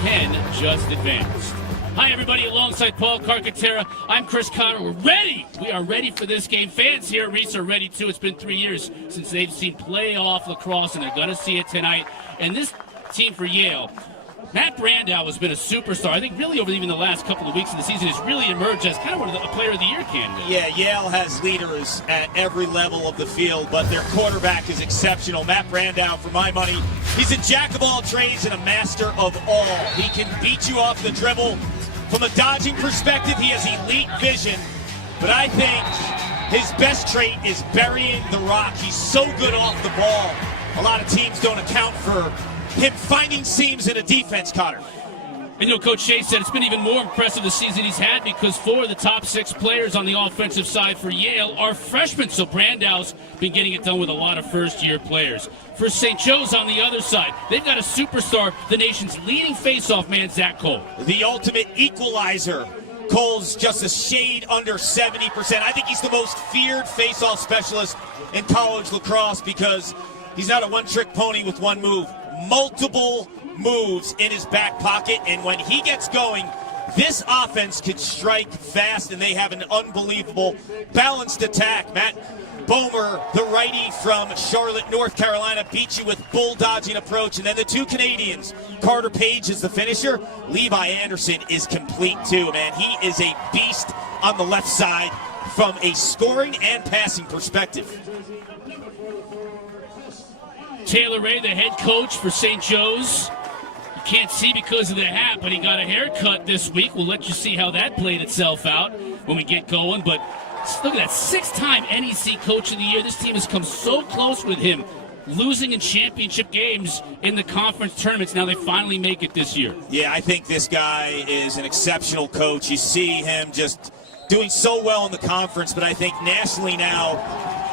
Penn just advanced. Hi, everybody. Alongside Paul Carcaterra, I'm Chris Connor. We're ready. We are ready for this game. Fans here at Reese are ready, too. It's been 3 years since they've seen playoff lacrosse, and they're going to see it tonight. And this team for Yale, Matt Brandow has been a superstar. I think really over even the last couple of weeks of the season has really emerged as kind of one of a player of the year candidate. Yeah, Yale has leaders at every level of the field, but their quarterback is exceptional. Matt Brandow, for my money, he's a jack of all trades and a master of all. He can beat you off the dribble. From a dodging perspective, he has elite vision, but I think his best trait is burying the rock. He's so good off the ball. A lot of teams don't account for him finding seams in a defense, Connor. And you know, Coach Shea said it's been even more impressive the season he's had because 4 of the top 6 players on the offensive side for Yale are freshmen. So Brandow's been getting it done with a lot of first-year players. For St. Joe's on the other side, they've got a superstar, the nation's leading face-off man, Zach Cole. The ultimate equalizer. Cole's just a shade under 70%. I think he's the most feared face-off specialist in college lacrosse because he's not a one-trick pony with one move. Multiple moves in his back pocket, and when he gets going, this offense could strike fast, and they have an unbelievable balanced attack. Matt Bomer, the righty from Charlotte, North Carolina, beats you with bull-dodging approach, and then the 2 Canadians, Carter Page is the finisher. Levi Anderson is complete too, man. He is a beast on the left side from a scoring and passing perspective. Taylor Ray, the head coach for St. Joe's. You can't see because of the hat, but he got a haircut this week. We'll let you see how that played itself out when we get going. But look at that, 6-time NEC Coach of the Year. This team has come so close with him, losing in championship games in the conference tournaments. Now they finally make it this year. Yeah, I think this guy is an exceptional coach. You see him just doing so well in the conference, but I think nationally now,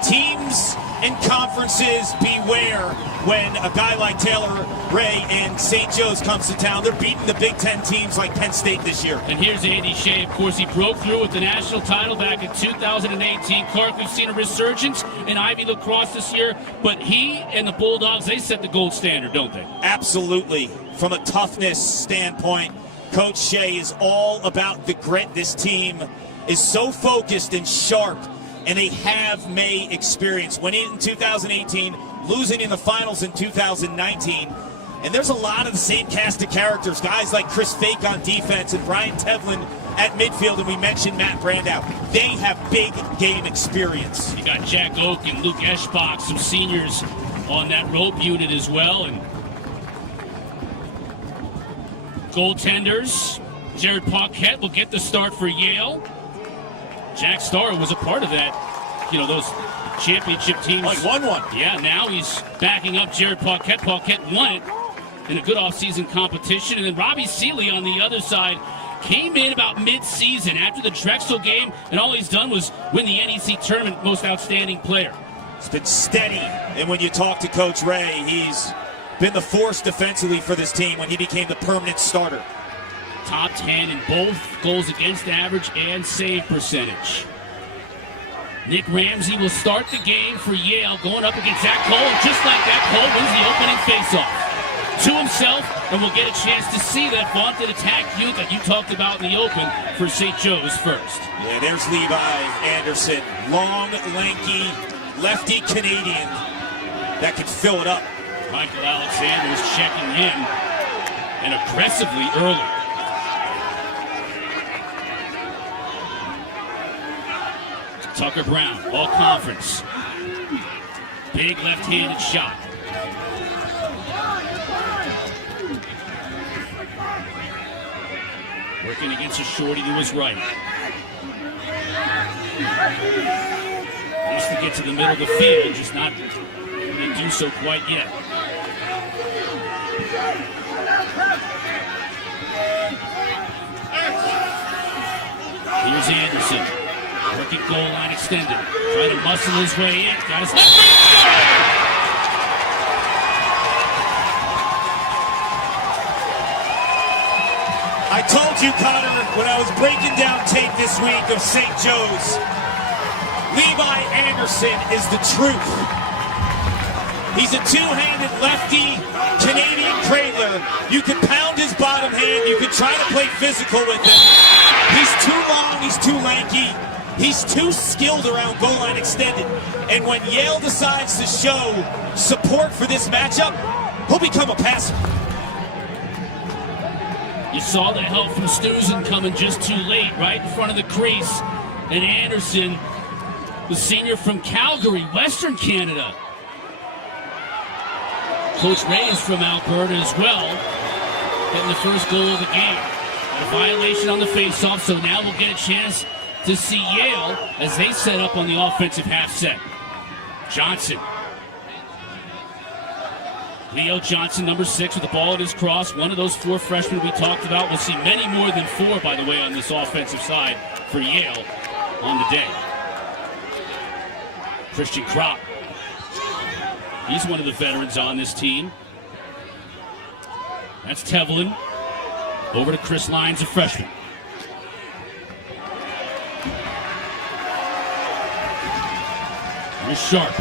teams and conferences beware when a guy like Taylor Ray and St. Joe's comes to town. They're beating the Big Ten teams like Penn State this year. And here's Andy Shea. Of course, he broke through with the national title back in 2018. Clark, we've seen a resurgence in Ivy lacrosse this year, but he and the Bulldogs, they set the gold standard, don't they? Absolutely. From a toughness standpoint, Coach Shea is all about the grit. This team is so focused and sharp, and they have May experience. Winning in 2018, losing in the finals in 2019. And there's a lot of the same cast of characters. Guys like Chris Fake on defense and Brian Tevlin at midfield, and we mentioned Matt Brandow. They have big game experience. You got Jack Oak and Luke Eschbach, some seniors on that rope unit as well. And goaltenders, Jared Paquette will get the start for Yale. Jack Starr was a part of that, you know, those championship teams. Like won one. Yeah, now he's backing up Jared Paquette. Paquette won it in a good offseason competition. And then Robbie Seeley on the other side came in about mid-season after the Drexel game, and all he's done was win the NEC tournament most outstanding player. It's been steady, and when you talk to Coach Ray, he's been the force defensively for this team when he became the permanent starter. Top 10 in both goals against average and save percentage. Nick Ramsey will start the game for Yale, going up against Zach Cole. And just like that, Cole wins the opening faceoff to himself, and we'll get a chance to see that vaunted attack youth that you talked about in the open for St. Joe's first. Yeah, there's Levi Anderson, long, lanky, lefty Canadian that could fill it up. Michael Alexander is checking in, and aggressively early. Tucker Brown, all conference. Big left-handed shot. Working against a shorty to his right. Needs to get to the middle of the field, just not going to do so quite yet. Here's Anderson. Working goal line extended. Trying to muscle his way in. Got his left. I told you, Connor, when I was breaking down tape this week of St. Joe's, Levi Anderson is the truth. He's a two-handed lefty Canadian cradler. You can pound his his bottom hand. You could try to play physical with him. He's too long, he's too lanky, he's too skilled around goal line extended. And when Yale decides to show support for this matchup, he'll become a passer. You saw the help from Stuzen coming just too late, right in front of the crease. And Anderson, the senior from Calgary, Western Canada. Coach Ray is from Alberta as well, getting the first goal of the game. A violation on the faceoff, so now we'll get a chance to see Yale as they set up on the offensive half set. Johnson. Leo Johnson, number 6, with the ball at his cross. One of those 4 freshmen we talked about. We'll see many more than 4, by the way, on this offensive side for Yale on the day. Christian Kropp. He's one of the veterans on this team. That's Tevlin. Over to Chris Lyons, a freshman. Here's Sharp.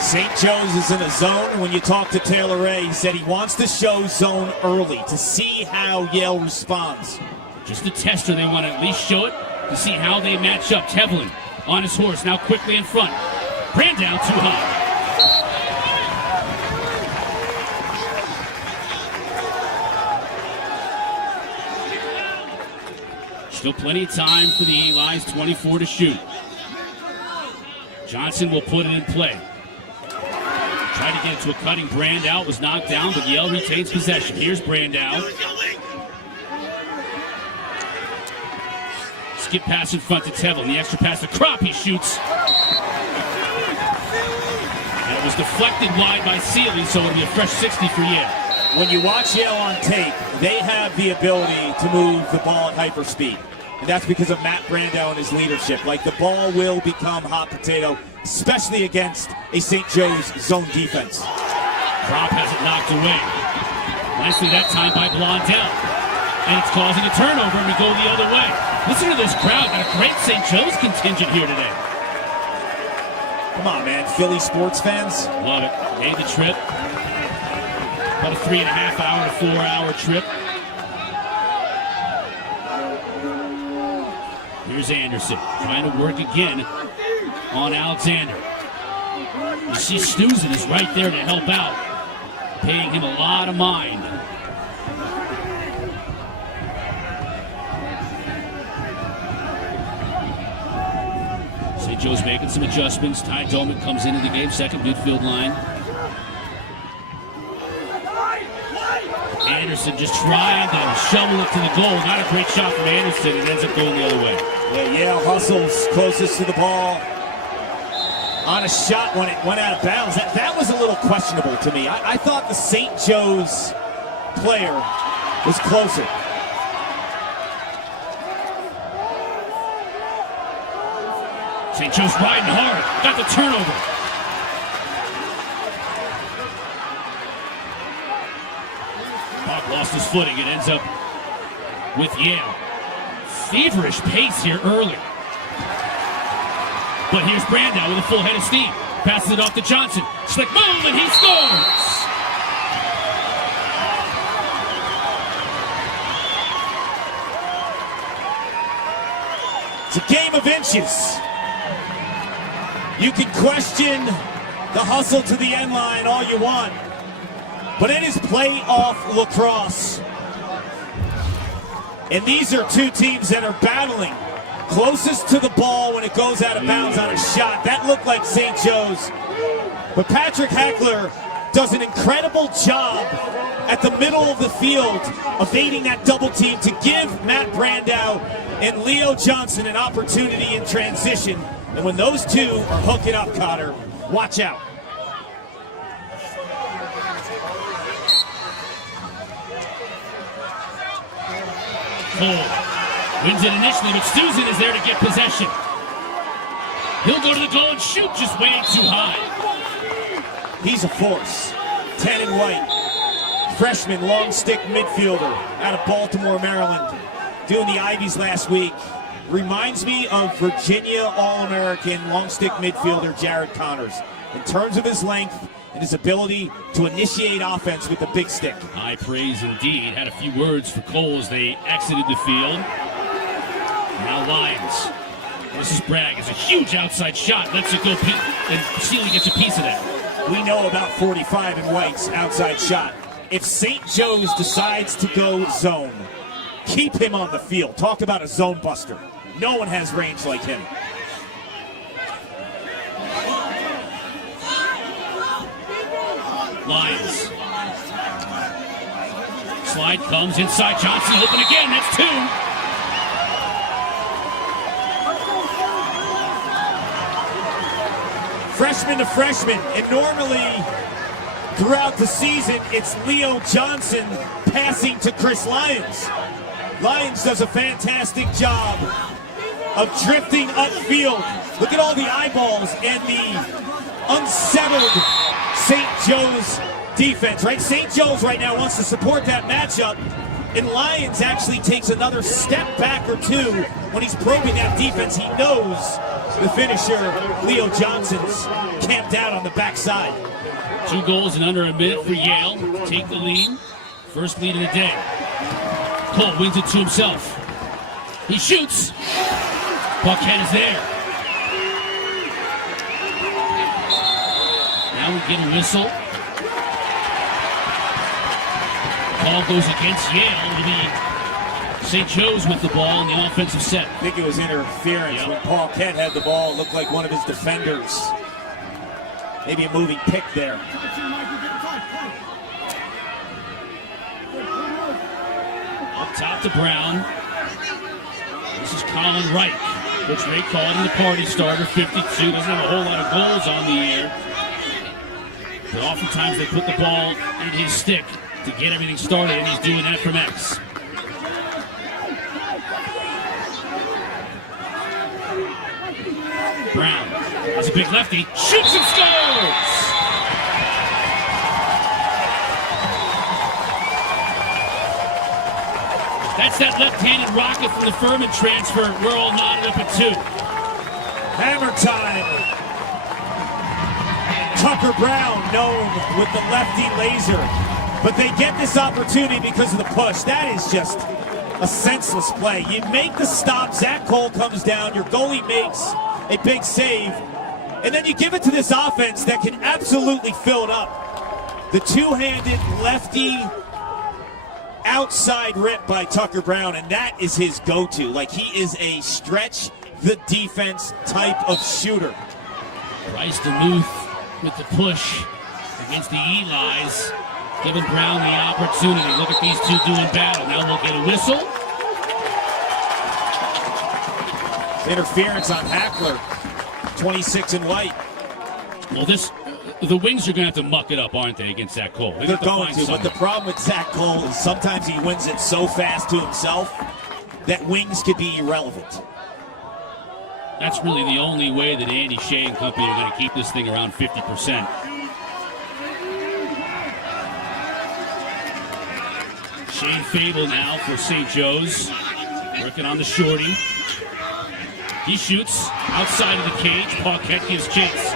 St. Joe's is in a zone, and when you talk to Taylor Ray, he said he wants to show zone early to see how Yale responds. Just a tester, they want to at least show it to see how they match up. Tevlin on his horse, now quickly in front. Brandow too high. Still plenty of time for the Eli's, 24 to shoot. Johnson will put it in play. Tried to get it to a cutting Brandow, was knocked down, but Yale retains possession. Here's Brandow. Skip pass in front to Tevlin. The extra pass to Kropp, he shoots. And it was deflected wide by Sealy, so it'll be a fresh 60 for Yale. When you watch Yale on tape, they have the ability to move the ball at hyperspeed. And that's because of Matt Brandow and his leadership. Like, the ball will become hot potato, especially against a St. Joe's zone defense. Kropp has it knocked away. Nicely that time by Blondell. And it's causing a turnover, and we go the other way. Listen to this crowd. Got a great St. Joe's contingent here today. Come on, man. Philly sports fans. Love it. Made the trip. About a 3.5 hour to 4 hour trip. Here's Anderson trying to work again on Alexander. You see Stuzen is right there to help out, paying him a lot of mind. St. Joe's making some adjustments. Ty Doman comes into the game, second midfield line. Anderson just trying to shovel it to the goal. Not a great shot from Anderson. It ends up going the other way. Yeah, Yale hustles closest to the ball on a shot when it went out of bounds. That was a little questionable to me. I thought the St. Joe's player was closer. St. Joe's riding hard. Got the turnover. Hawk lost his footing. It ends up with Yale. Feverish pace here early. But here's Brandow with a full head of steam. Passes it off to Johnson. Slick move, and he scores! It's a game of inches. You can question the hustle to the end line all you want, but it is playoff lacrosse. And these are two teams that are battling closest to the ball when it goes out of bounds on a shot. That looked like St. Joe's. But Patrick Heckler does an incredible job at the middle of the field, evading that double team to give Matt Brandow and Leo Johnson an opportunity in transition. And when those two are hooking up, Cotter, watch out. Cole wins it initially, but Stuzen is there to get possession. He'll go to the goal and shoot, just way too high. He's a force. 10 and white. Freshman long stick midfielder out of Baltimore, Maryland. Doing the Ivies last week. Reminds me of Virginia All-American long stick midfielder Jared Connors. In terms of his length and his ability to initiate offense with the big stick. High praise indeed. Had a few words for Cole as they exited the field. Now Lyons versus Bragg is a huge outside shot. Lets it go, and Sealy gets a piece of that. We know about 45 and White's outside shot. If St. Joe's decides to go zone, keep him on the field. Talk about a zone buster. No one has range like him. Lyons. Slide comes inside. Johnson open again. That's two. Freshman to freshman, and normally throughout the season, it's Leo Johnson passing to Chris Lyons. Lyons does a fantastic job of drifting upfield. Look at all the eyeballs and the unsettled St. Joe's defense, right? St. Joe's right now wants to support that matchup, and Lyons actually takes another step back or two when he's probing that defense. He knows the finisher, Leo Johnson's camped out on the backside. 2 goals in under a minute for Yale to take the lead. First lead of the day. Cole wins it to himself. He shoots. Paquette is there. Now we get a whistle. Ball goes against Yale. It'll be St. Joe's with the ball in the offensive set. I think it was interference. When Paquette had the ball. It looked like one of his defenders. Maybe a moving pick there. Up top to Brown. This is Colin Wright, which Ray called him the party starter, 52. Doesn't have a whole lot of goals on the year. But oftentimes they put the ball in his stick to get everything started, and he's doing that from X. Brown has a big lefty, shoots and scores! That's that left-handed rocket from the Furman transfer. We're all knotted up at 2. Hammer time. Tucker Brown known with the lefty laser. But they get this opportunity because of the push. That is just a senseless play. You make the stop, Zach Cole comes down, your goalie makes a big save, and then you give it to this offense that can absolutely fill it up. The two-handed lefty outside rip by Tucker Brown, and that is his go-to. Like, he is a stretch the defense type of shooter. Bryce DeMuth with the push against the Eli's, giving Brown the opportunity. Look at these two doing battle. Now we'll get a whistle. Interference on Hackler, 26 and White. Well, the Wings are going to have to muck it up, aren't they, against Zach Cole? They're going to, but the problem with Zach Cole is sometimes he wins it so fast to himself that Wings could be irrelevant. That's really the only way that Andy Shea and company are going to keep this thing around 50%. Shane Fable now for St. Joe's, working on the shorty. He shoots outside of the cage. Paquette gives chase.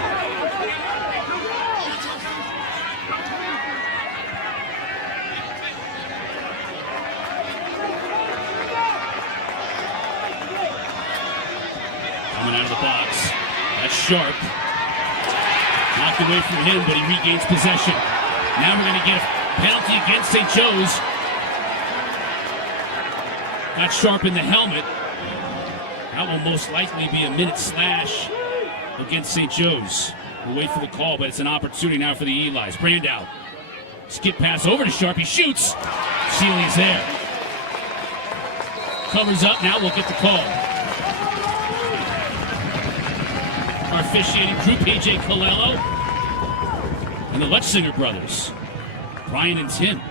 Coming out of the box. That's Sharp. Knocked away from him, but he regains possession. Now we're going to get a penalty against St. Joe's. Got Sharp in the helmet. That will most likely be a minute slash against St. Joe's. We'll wait for the call, but it's an opportunity now for the Eli's. Brandow. Skip pass over to Sharp. He shoots. Sealy's there. Covers up. Now we'll get the call. Our officiating crew, PJ Colello and the Lutzinger brothers, Brian and Tim.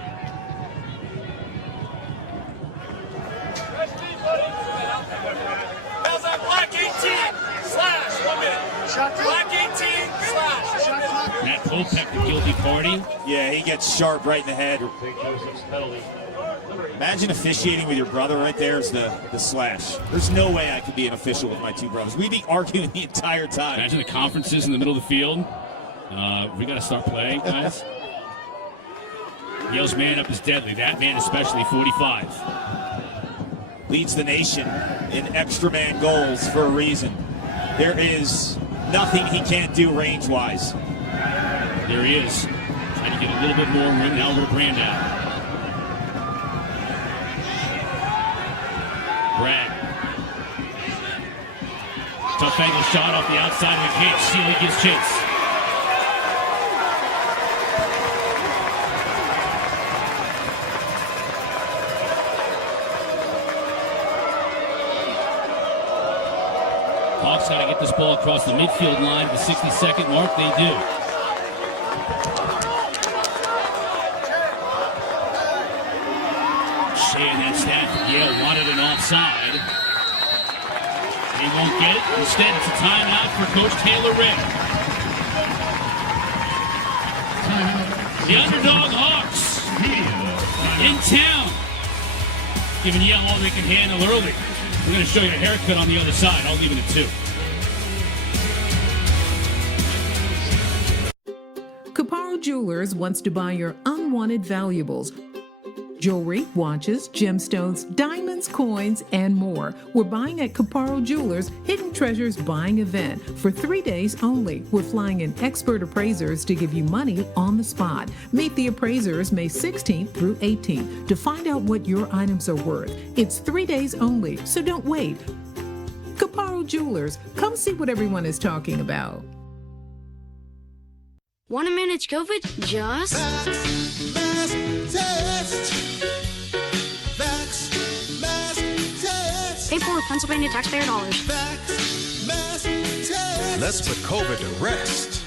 Matt Popek, the guilty party. Yeah, he gets Sharp right in the head. Imagine officiating with your brother right there is the slash. There's no way I could be an official with my two brothers. We'd be arguing the entire time. Imagine the conferences in the middle of the field. We got to start playing, guys. Yale's man up is deadly. That man especially, 45. Leads the nation in extra man goals for a reason. There is nothing he can't do range-wise. There he is. Trying to get a little bit more room now over to Brandau. Brad. Tough angle shot off the outside of the cage. Sealy gives chase. Hawks got to get this ball across the midfield line. The 60-second mark, they do. Shea and that staff at Yale wanted an offside. They won't get it. Instead, it's a timeout for Coach Taylor Ray. The underdog Hawks in town, giving Yale all they can handle early. We're going to show you a haircut on the other side. I'll leave it at 2. Caparo Jewelers wants to buy your unwanted valuables. Jewelry, watches, gemstones, diamonds, coins, and more. We're buying at Caparo Jewelers Hidden Treasures Buying Event for 3 days only. We're flying in expert appraisers to give you money on the spot. Meet the appraisers May 16th through 18th to find out what your items are worth. It's 3 days only, so don't wait. Caparo Jewelers, come see what everyone is talking about. Want to manage COVID? Just pay for Pennsylvania taxpayer dollars. Let's put COVID to rest.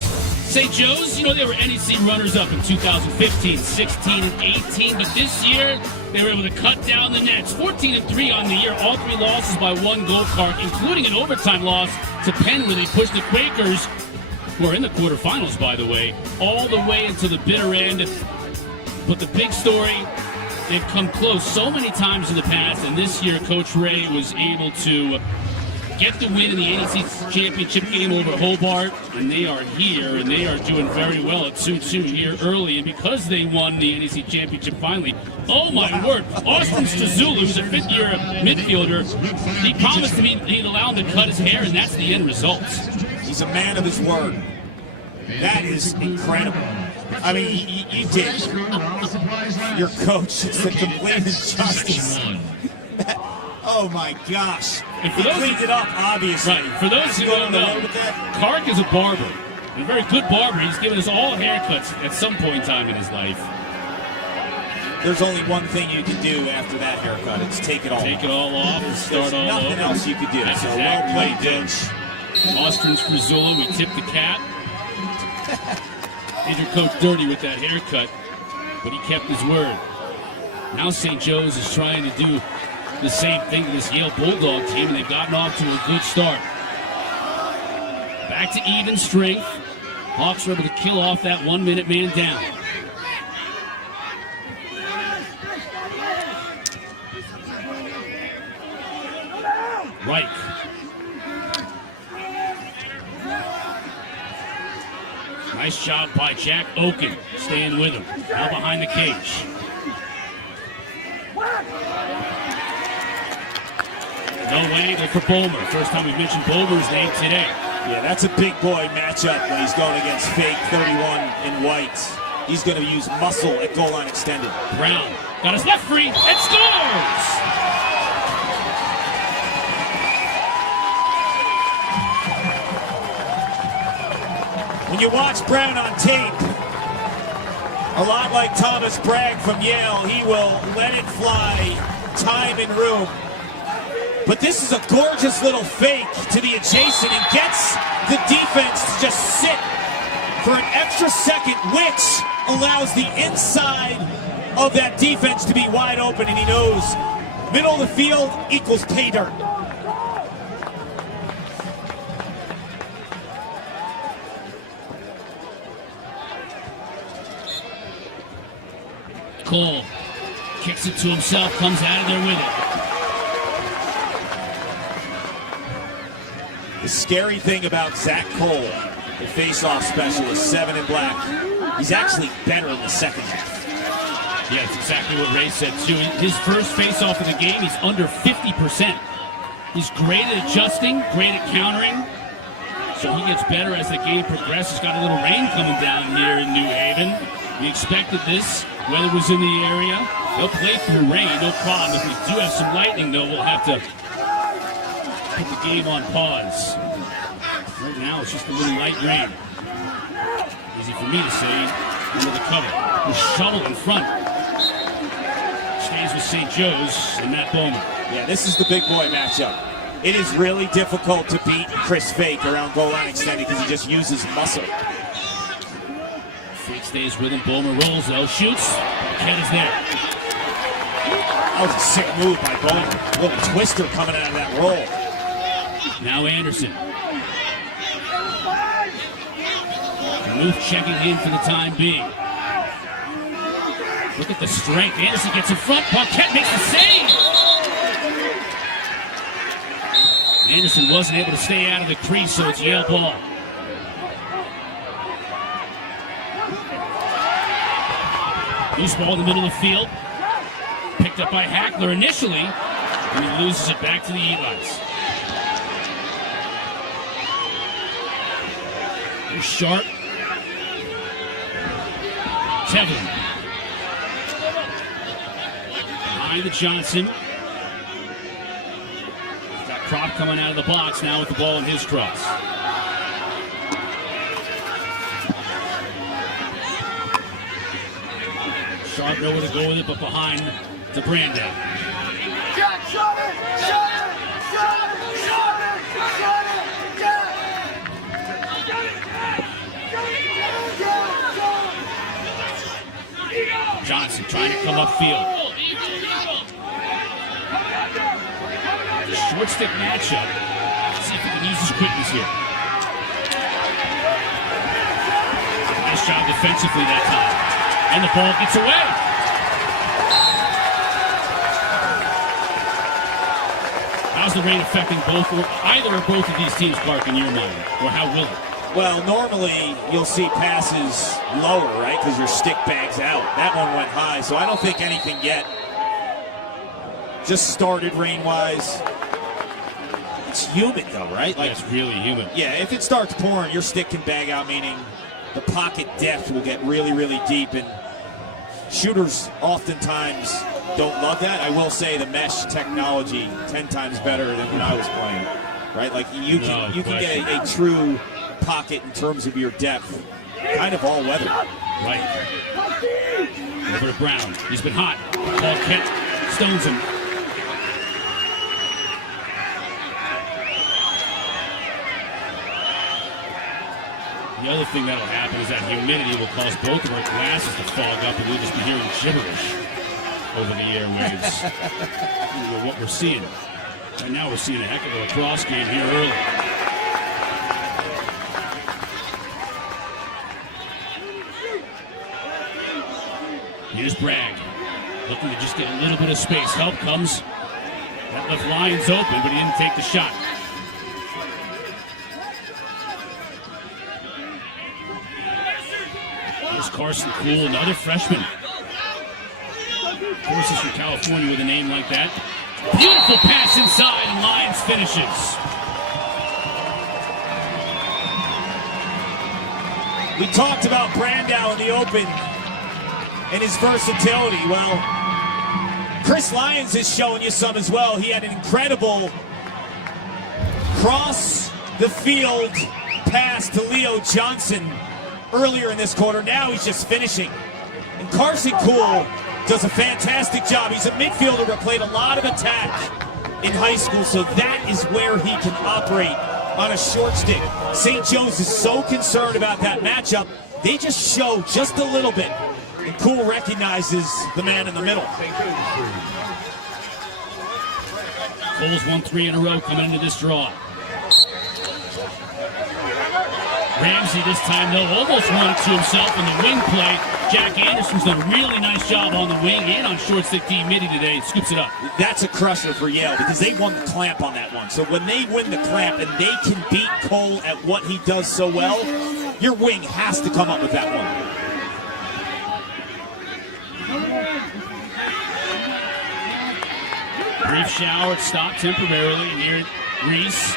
St. Joe's, you know, they were NEC runners-up in 2015, 16, and 18, but this year they were able to cut down the nets. 14-3 on the year, all 3 losses by 1 goal, Clark, including an overtime loss to Penn, where they pushed the Quakers, who are in the quarterfinals, by the way, all the way into the bitter end. But the big story, they've come close so many times in the past, and this year Coach Ray was able to get the win in the NEC championship game over Hobart, and they are here, and they are doing very well at 2-2 here early, and because they won the NEC championship finally, oh my word, Austin Stazula, who's a 5th-year midfielder, he promised to me he'd allow him to cut his hair, and that's the end result. He's a man of his word. That is incredible. I mean, you did your coach. It's the complete injustice. Oh my gosh. And He cleaned it up, obviously. Right. For those who don't know, Clark is a barber. And a very good barber. He's given us all haircuts at some point in time in his life. There's only one thing you can do after that haircut. It's take it all off. Take it all off and start all over. Nothing else you could do. That's So exactly well what played, he did. Austin Strazula, we tipped the cap. Did your coach dirty with that haircut, but he kept his word. Now St. Joe's is trying to do the same thing to this Yale Bulldog team, and they've gotten off to a good start. Back to even strength. Hawks were able to kill off that 1-minute man down. Reich. Nice job by Jack Oken, staying with him. Now behind the cage. No way, go for Bulmer. First time we've mentioned Bulmer's name today. Yeah, that's a big boy matchup when he's going against fake 31 in white. He's going to use muscle at goal line extended. Brown got his left free and scores! When you watch Brown on tape, a lot like Thomas Bragg from Yale, he will let it fly time and room. But this is a gorgeous little fake to the adjacent and gets the defense to just sit for an extra second, which allows the inside of that defense to be wide open, and he knows middle of the field equals pay dirt. Cole kicks it to himself, comes out of there with it. The scary thing about Zach Cole the face-off specialist, 7 in black. He's actually better in the second half. Yeah, that's exactly what Ray said, too. His first face-off of the game, he's under 50%. He's great at adjusting, great at countering. So he gets better as the game progresses. Got a little rain coming down here in New Haven. We expected this. Weather was in the area. They'll play through rain, no problem. If we do have some lightning, though, we'll have to put the game on pause. Right now, it's just a little light rain. Easy for me to say. Under the cover. The shovel in front. Stays with St. Joe's and Matt Bowman. Yeah, this is the big boy matchup. It is really difficult to beat Chris Fake around goal line extended because he just uses muscle. Fake stays with him. Bowman rolls, though. Shoots. Ken is there. That was a sick move by Bowman. A little twister coming out of that roll. Now Anderson. Move checking in for the time being. Look at the strength. Anderson gets in front. Paquette makes the save. Anderson wasn't able to stay out of the crease, so it's Yale ball. Loose ball in the middle of the field. Picked up by Hackler initially, and he loses it back to the Eli's. Here's Sharp. Tevlin. Behind the Johnson. He's got Kropp coming out of the box now with the ball in his cross. Sharp nowhere to go with it, but behind to Brandon. Johnson trying to come upfield. The short stick matchup. Let's see if he can use his quickness here. Nice job defensively that time. And the ball gets away. How's the rain affecting either or both of these teams, Clark, in your mind? Or how will it? Well, normally you'll see passes lower, right? Because your stick bag's out. That one went high, so I don't think anything yet. Just started rain-wise. It's humid, though, right? Like, it's really humid. Yeah, if it starts pouring, your stick can bag out, meaning the pocket depth will get really, really deep. And shooters oftentimes don't love that. I will say the mesh technology 10 times better than when I was playing, right? Like you can get a true pocket in terms of your depth, kind of all weather. Right. Over to Brown. He's been hot. Paul Kent stones him. The other thing that'll happen is that humidity will cause both of our glasses to fog up, and we'll just be hearing gibberish over the airwaves. What we're seeing. Right now we're seeing a heck of a lacrosse game here early. Here's Bragg, looking to just get a little bit of space. Help comes. That left Lyons open, but he didn't take the shot. Here's Carson Cool, another freshman. Of course, he's from California with a name like that. Beautiful pass inside, and Lyons finishes. We talked about Brandow in the open and his versatility. Well, Chris Lyons is showing you some as well. He had an incredible cross the field pass to Leo Johnson earlier in this quarter. Now he's just finishing. And Carson Cool does a fantastic job. He's a midfielder but played a lot of attack in high school, so that is where he can operate on a short stick. St. Joe's is so concerned about that matchup, they just show just a little bit. And Cool recognizes the man in the middle. Cole's won 3 in a row coming into this draw. Ramsey this time, though, almost won it to himself in the wing play. Jack Anderson's done a really nice job on the wing and on short stick D midi today. Scoops it up. That's a crusher for Yale because they won the clamp on that one. So when they win the clamp and they can beat Cole at what he does so well, your wing has to come up with that one. Brief shower, it stopped temporarily. Here, Reese.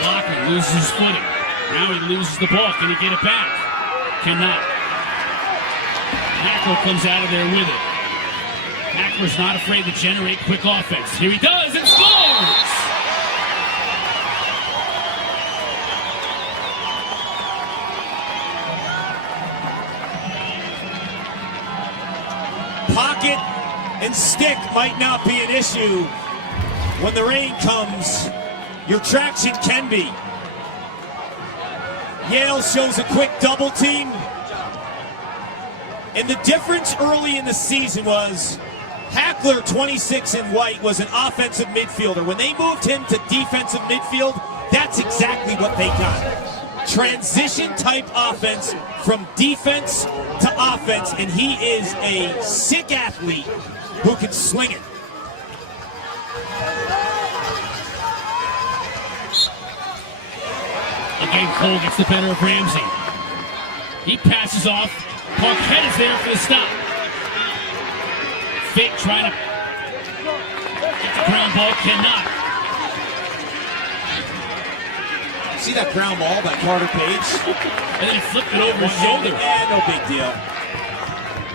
Lockman loses his footing. Now he loses the ball. Can he get it back? Cannot. Hackler comes out of there with it. Hackler's not afraid to generate quick offense. Here he does and scores! Pocket and stick might not be an issue. When the rain comes, your traction can be. Yale shows a quick double team. And the difference early in the season was Hackler, 26 in white, was an offensive midfielder. When they moved him to defensive midfield, that's exactly what they got. Transition type offense from defense to offense, and he is a sick athlete who can swing it. Again, Cole gets the better of Ramsey. He passes off. Parquette is there for the stop. Fake trying to get the ground ball, cannot. See that ground ball by Carter Page? And then he flipped it over his shoulder. Yeah, no big deal. A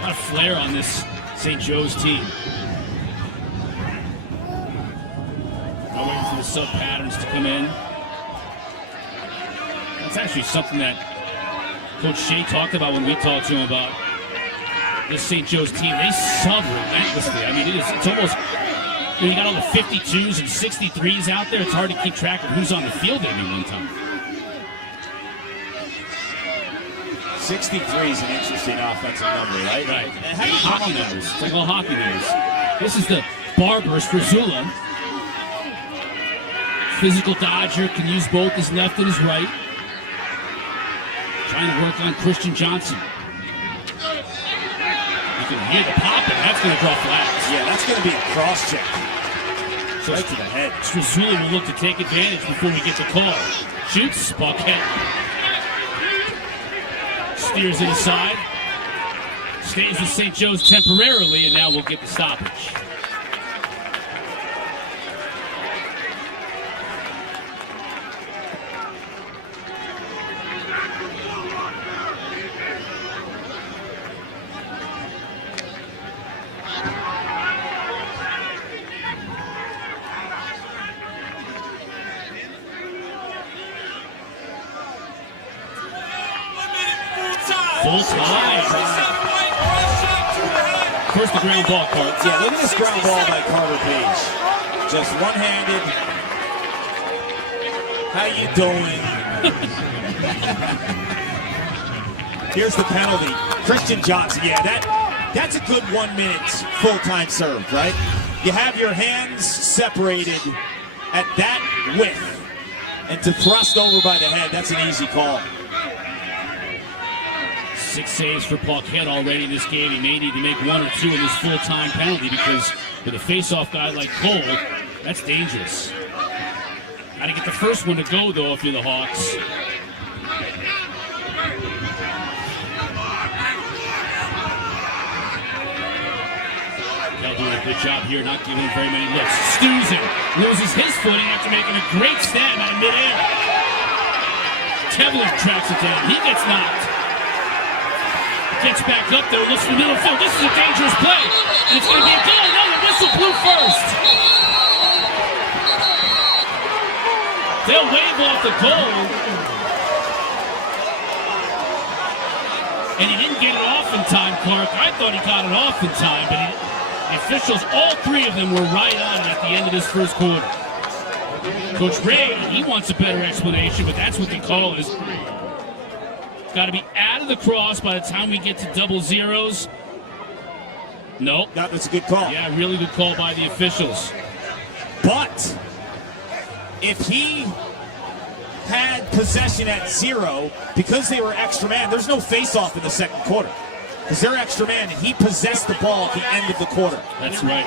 lot of flair on this St. Joe's team. I'm waiting for the sub patterns to come in. That's actually something that Coach Shea talked about when we talked to him about this St. Joe's team. They sub relentlessly. I mean, it's almost, you got all the 52s and 63s out there. It's hard to keep track of who's on the field at any one time. 63 is an interesting offensive number, right? Right. Hockey numbers. It's like all hockey numbers. This is the barber, Strazula. Physical dodger, can use both his left and his right. Trying to work on Christian Johnson. You can hear the pop, and that's going to draw flags. Yeah, that's going to be a cross check. So right to the head. Strazula will look to take advantage before we get the call. Shoots, Parquette. Steers it aside. Stays with St. Joe's temporarily, and now we'll get the stoppage. Full time. First the ground ball, Carter. Yeah, look at this ground ball by Carter Page. Just one-handed. How you doing? Here's the penalty. Christian Johnson. Yeah, that's a good 1 minute full-time serve, right? You have your hands separated at that width. And to thrust over by the head, that's an easy call. 6 saves for Parquette already in this game. He may need to make 1 or 2 in this full-time penalty because with a face-off guy like Cole, that's dangerous. Got to get the first one to go, though, if you're the Hawks. They'll do a good job here, not giving him very many looks. Stews him, loses his footing after making a great stab out of midair. Tevlin tracks it down. He gets knocked. Gets back up there, looks in the middle of the field. This is a dangerous play. And it's going to be a goal. No, the whistle blew first. They'll wave off the goal. And he didn't get it off in time, Clark. I thought he got it off in time, but the officials, all 3 of them were right on it at the end of this first quarter. Coach Ray, he wants a better explanation, but that's what the call is. Got to be out of the cross by the time we get to double zeros. Nope. That's a good call. Yeah, really good call by the officials. But if he had possession at 0 because they were extra man. There's no face-off in the second quarter because they're extra man, and he possessed the ball at the end of the quarter. That's right,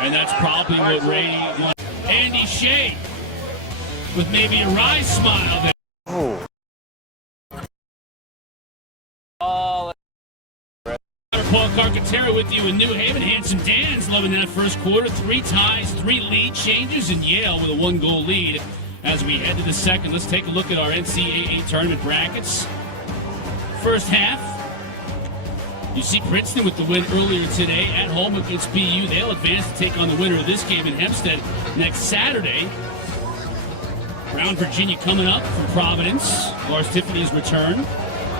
and that's probably what Ray wants. Andy Shea with maybe a wry smile there. Paul Carcaterra with you in New Haven. Handsome Dan's loving that first quarter. 3 ties, 3 lead changes, in Yale with a 1-goal lead. As we head to the second, let's take a look at our NCAA tournament brackets. First half, you see Princeton with the win earlier today at home against BU. They'll advance to take on the winner of this game in Hempstead next Saturday. Brown, Virginia coming up from Providence. Lars Tiffany's return.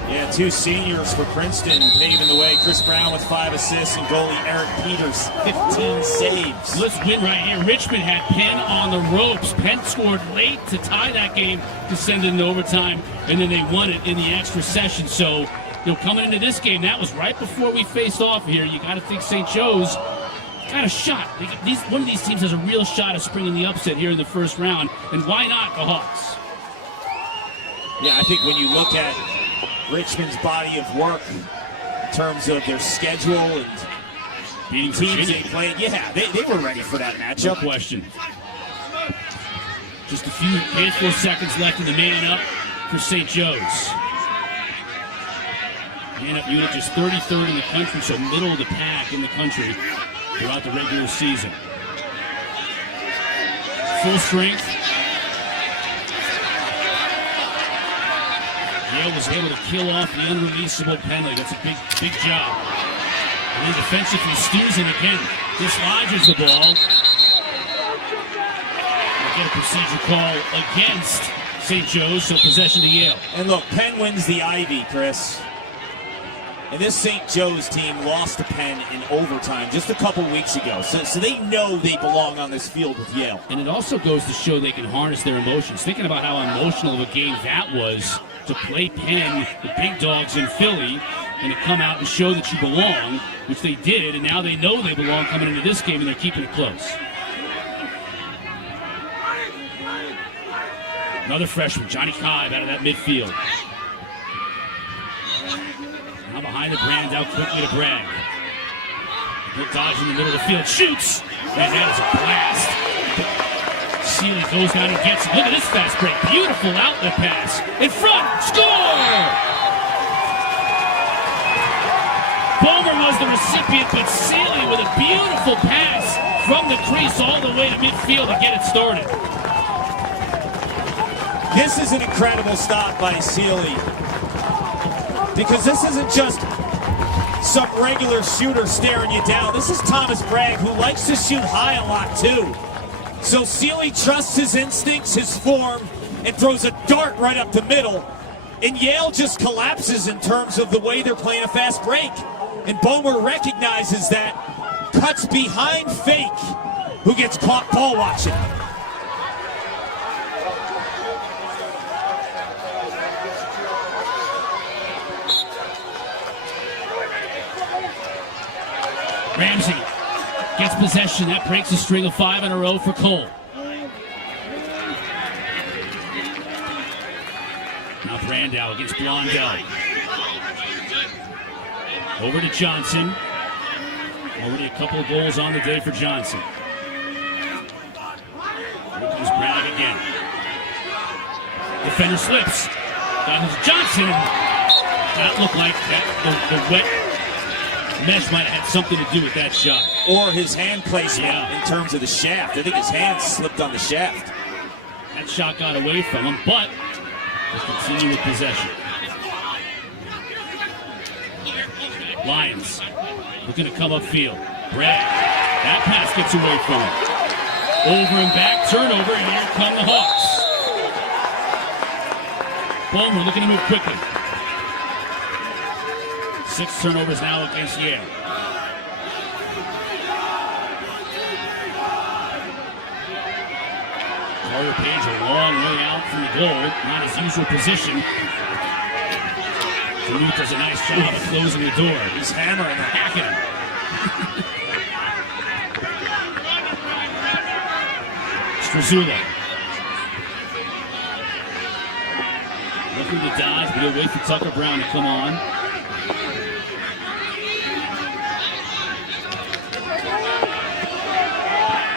Yeah, 2 seniors for Princeton paving the way. Chris Brown with 5 assists and goalie Eric Peters, 15 saves. Let's win right here. Richmond had Penn on the ropes. Penn scored late to tie that game to send it into overtime, and then they won it in the extra session. So, coming into this game, that was right before we faced off here. You got to think St. Joe's got a shot. One of these teams has a real shot of springing the upset here in the first round, and why not the Hawks? Yeah, I think when you look at Richmond's body of work in terms of their schedule and beating teams Virginia. they played, yeah, they were ready for that matchup. No question. Just a few handful of seconds left in the man up for St. Joe's. Man up unit just 33rd in the country, so middle of the pack in the country throughout the regular season. Full strength. Yale was able to kill off the unreleasable penalty. That's a big job. And then defensively, Stuzen again dislodges the ball. Get a procedure call against St. Joe's, so possession to Yale. And look, Penn wins the Ivy, Chris. And this St. Joe's team lost to Penn in overtime just a couple weeks ago. So they know they belong on this field with Yale. And it also goes to show they can harness their emotions. Thinking about how emotional of a game that was to play Penn, the big dogs in Philly, and to come out and show that you belong, which they did, and now they know they belong coming into this game, and they're keeping it close. Another freshman, Johnny Cobb, out of that midfield. Now behind the Brands, out quickly to Bragg. Good dodge in the middle of the field, shoots! And that is a blast. Sealy goes down and gets it. Look at this fast break. Beautiful outlet pass. In front, score! Bomer was the recipient, but Sealy with a beautiful pass from the crease all the way to midfield to get it started. This is an incredible stop by Sealy. Because this isn't just some regular shooter staring you down. This is Thomas Bragg, who likes to shoot high a lot too. So Sealy trusts his instincts, his form, and throws a dart right up the middle. And Yale just collapses in terms of the way they're playing a fast break. And Bomer recognizes that, cuts behind Fake, who gets caught ball watching. Ramsey gets possession. That breaks a string of 5 in a row for Cole. Now Brandau against Blondell. Over to Johnson. Already a couple of goals on the day for Johnson. Here comes Bragg again. Defender slips. Johnson. That looked like the wet mesh might have had something to do with that shot. Or his hand placement in terms of the shaft. I think his hand slipped on the shaft. That shot got away from him, but let's continue with possession. Lions looking to come upfield. Bragg. That pass gets away from him. Over and back, turnover, and here come the Hawks. Bomer looking to move quickly. 6 turnovers now against Yale. Carter Page a long way out from the goal, not his usual position. Duluth does a nice job of closing the door. He's hammering and hacking him. Struzula. looking to dodge, but he'll wait for Tucker Brown to come on.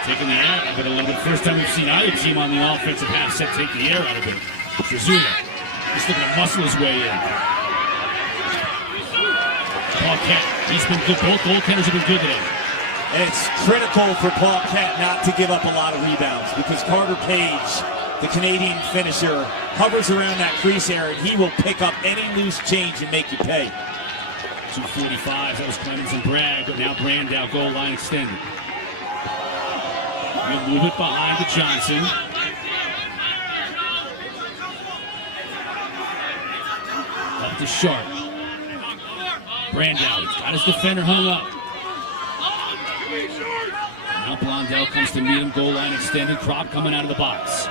Taking the air out of it a little bit. First time we've seen either team on the offensive half set take the air out of it. Shazuna just looking to muscle his way in. Paquette, he's been good. Both goaltenders have been good today. And it's critical for Paquette not to give up a lot of rebounds because Carter Page, the Canadian finisher, hovers around that crease area and he will pick up any loose change and make you pay. 2:45, that was Clemens and Bragg, but now Brandow goal line extended. He'll move it behind to Johnson. Up to Sharp. Brandow, he's got his defender hung up. Now Blondell comes to meet him, goal line extended. Kropp coming out of the box.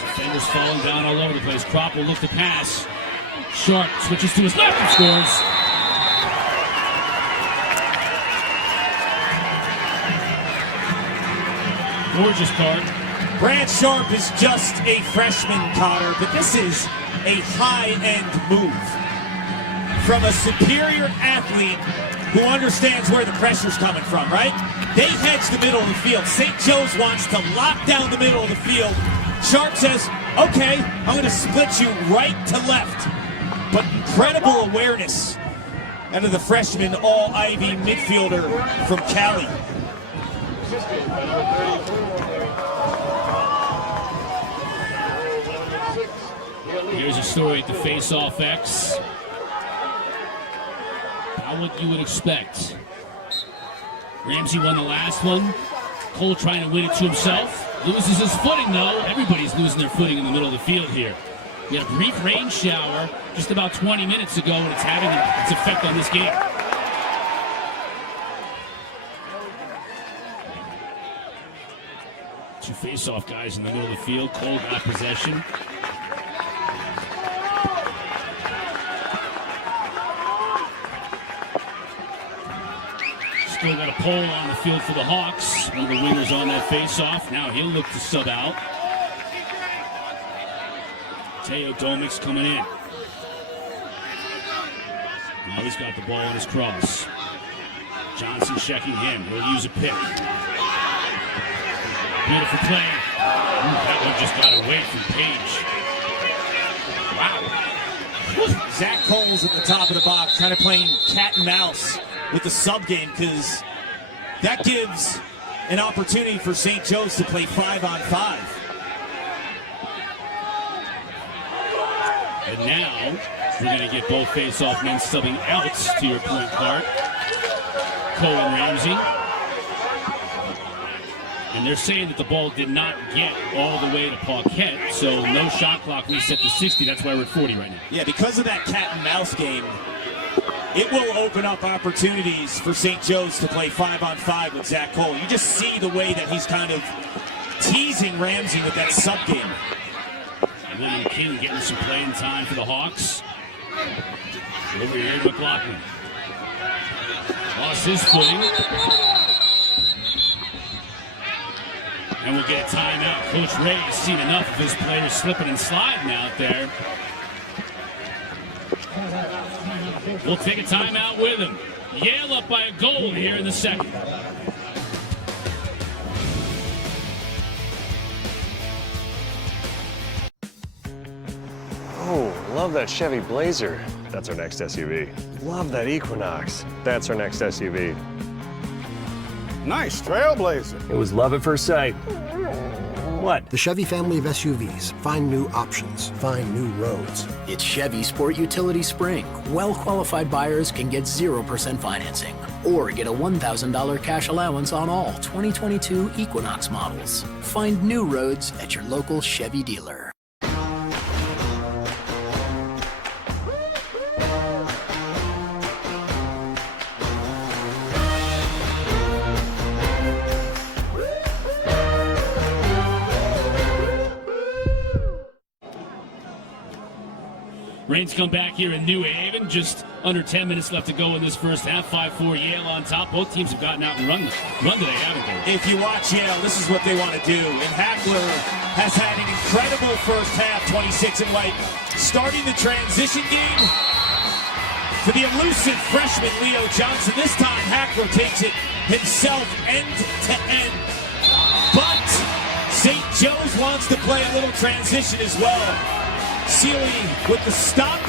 Defenders falling down all over the place. Kropp will look to pass. Sharp switches to his left and scores. Gorgeous card. Brad Sharp is just a freshman, Cotter, but this is a high-end move from a superior athlete who understands where the pressure's coming from, right? They hedge the middle of the field. St. Joe's wants to lock down the middle of the field. Sharp says, okay, I'm going to split you right to left. But incredible awareness out of the freshman all-Ivy midfielder from Cali. Here's a story at the Face-Off X. About what you would expect. Ramsey won the last one. Cole trying to win it to himself. Loses his footing, though. Everybody's losing their footing in the middle of the field here. We had a brief rain shower just about 20 minutes ago, and it's having its effect on this game. Two face-off guys in the middle of the field. Cole got possession. Still got a pole on the field for the Hawks. One of the wingers on that face-off. Now he'll look to sub out. Teo Domix coming in. Now he's got the ball on his cross. Johnson checking him. He'll use a pick. Beautiful play. Ooh, that one just got away from Page. Wow. Zach Cole's at the top of the box, kind of playing cat and mouse with the sub game, because that gives an opportunity for St. Joe's to play 5-on-5. And now we're going to get both face-off men subbing out, to your point, Clark. Cole and Ramsey. And they're saying that the ball did not get all the way to Paquette, so no shot clock reset to 60. That's why we're at 40 right now. Yeah, because of that cat and mouse game, it will open up opportunities for St. Joe's to play 5-on-5 with Zach Cole. You just see the way that he's kind of teasing Ramsey with that sub game. William King getting some playing time for the Hawks. Over here, McLaughlin. Lost his footing. And we'll get a timeout. Coach Ray has seen enough of his players slipping and sliding out there. We'll take a timeout with him. Yale up by a goal here in the second. Oh, love that Chevy Blazer. That's our next SUV. Love that Equinox. That's our next SUV. Nice Trailblazer. It was love at first sight. What? The Chevy family of SUVs. Find new options. Find new roads. It's Chevy Sport Utility Spring. Well-qualified buyers can get 0% financing or get a $1,000 cash allowance on all 2022 Equinox models. Find new roads at your local Chevy dealer. Reigns come back here in New Haven. Just under 10 minutes left to go in this first half. 5-4 Yale on top. Both teams have gotten out and run today, haven't they? If you watch Yale, this is what they want to do. And Hackler has had an incredible first half, 26 and white. Starting the transition game for the elusive freshman Leo Johnson. This time Hackler takes it himself end to end. But St. Joe's wants to play a little transition as well. Sealy with the stop.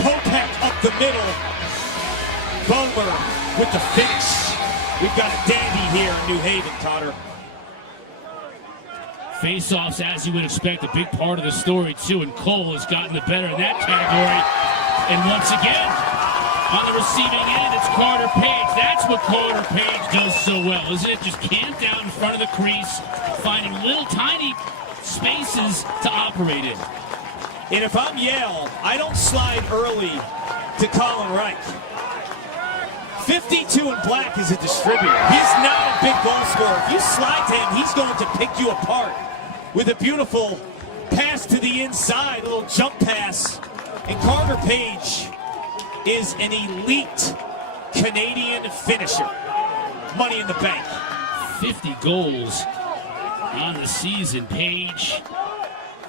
Popek up the middle. Bomer with the finish. We've got a dandy here in New Haven, Cotter. Face-offs, as you would expect, a big part of the story, too. And Cole has gotten the better in that category. And once again, on the receiving end, it's Carter Page. That's what Carter Page does so well, isn't it? Just camp down in front of the crease, finding little tiny spaces to operate in. And if I'm Yale, I don't slide early to Colin Reich. 52 in black is a distributor. He's not a big goal scorer. If you slide to him, he's going to pick you apart with a beautiful pass to the inside, a little jump pass. And Carter Page is an elite Canadian finisher. Money in the bank. 50 goals on the season. Page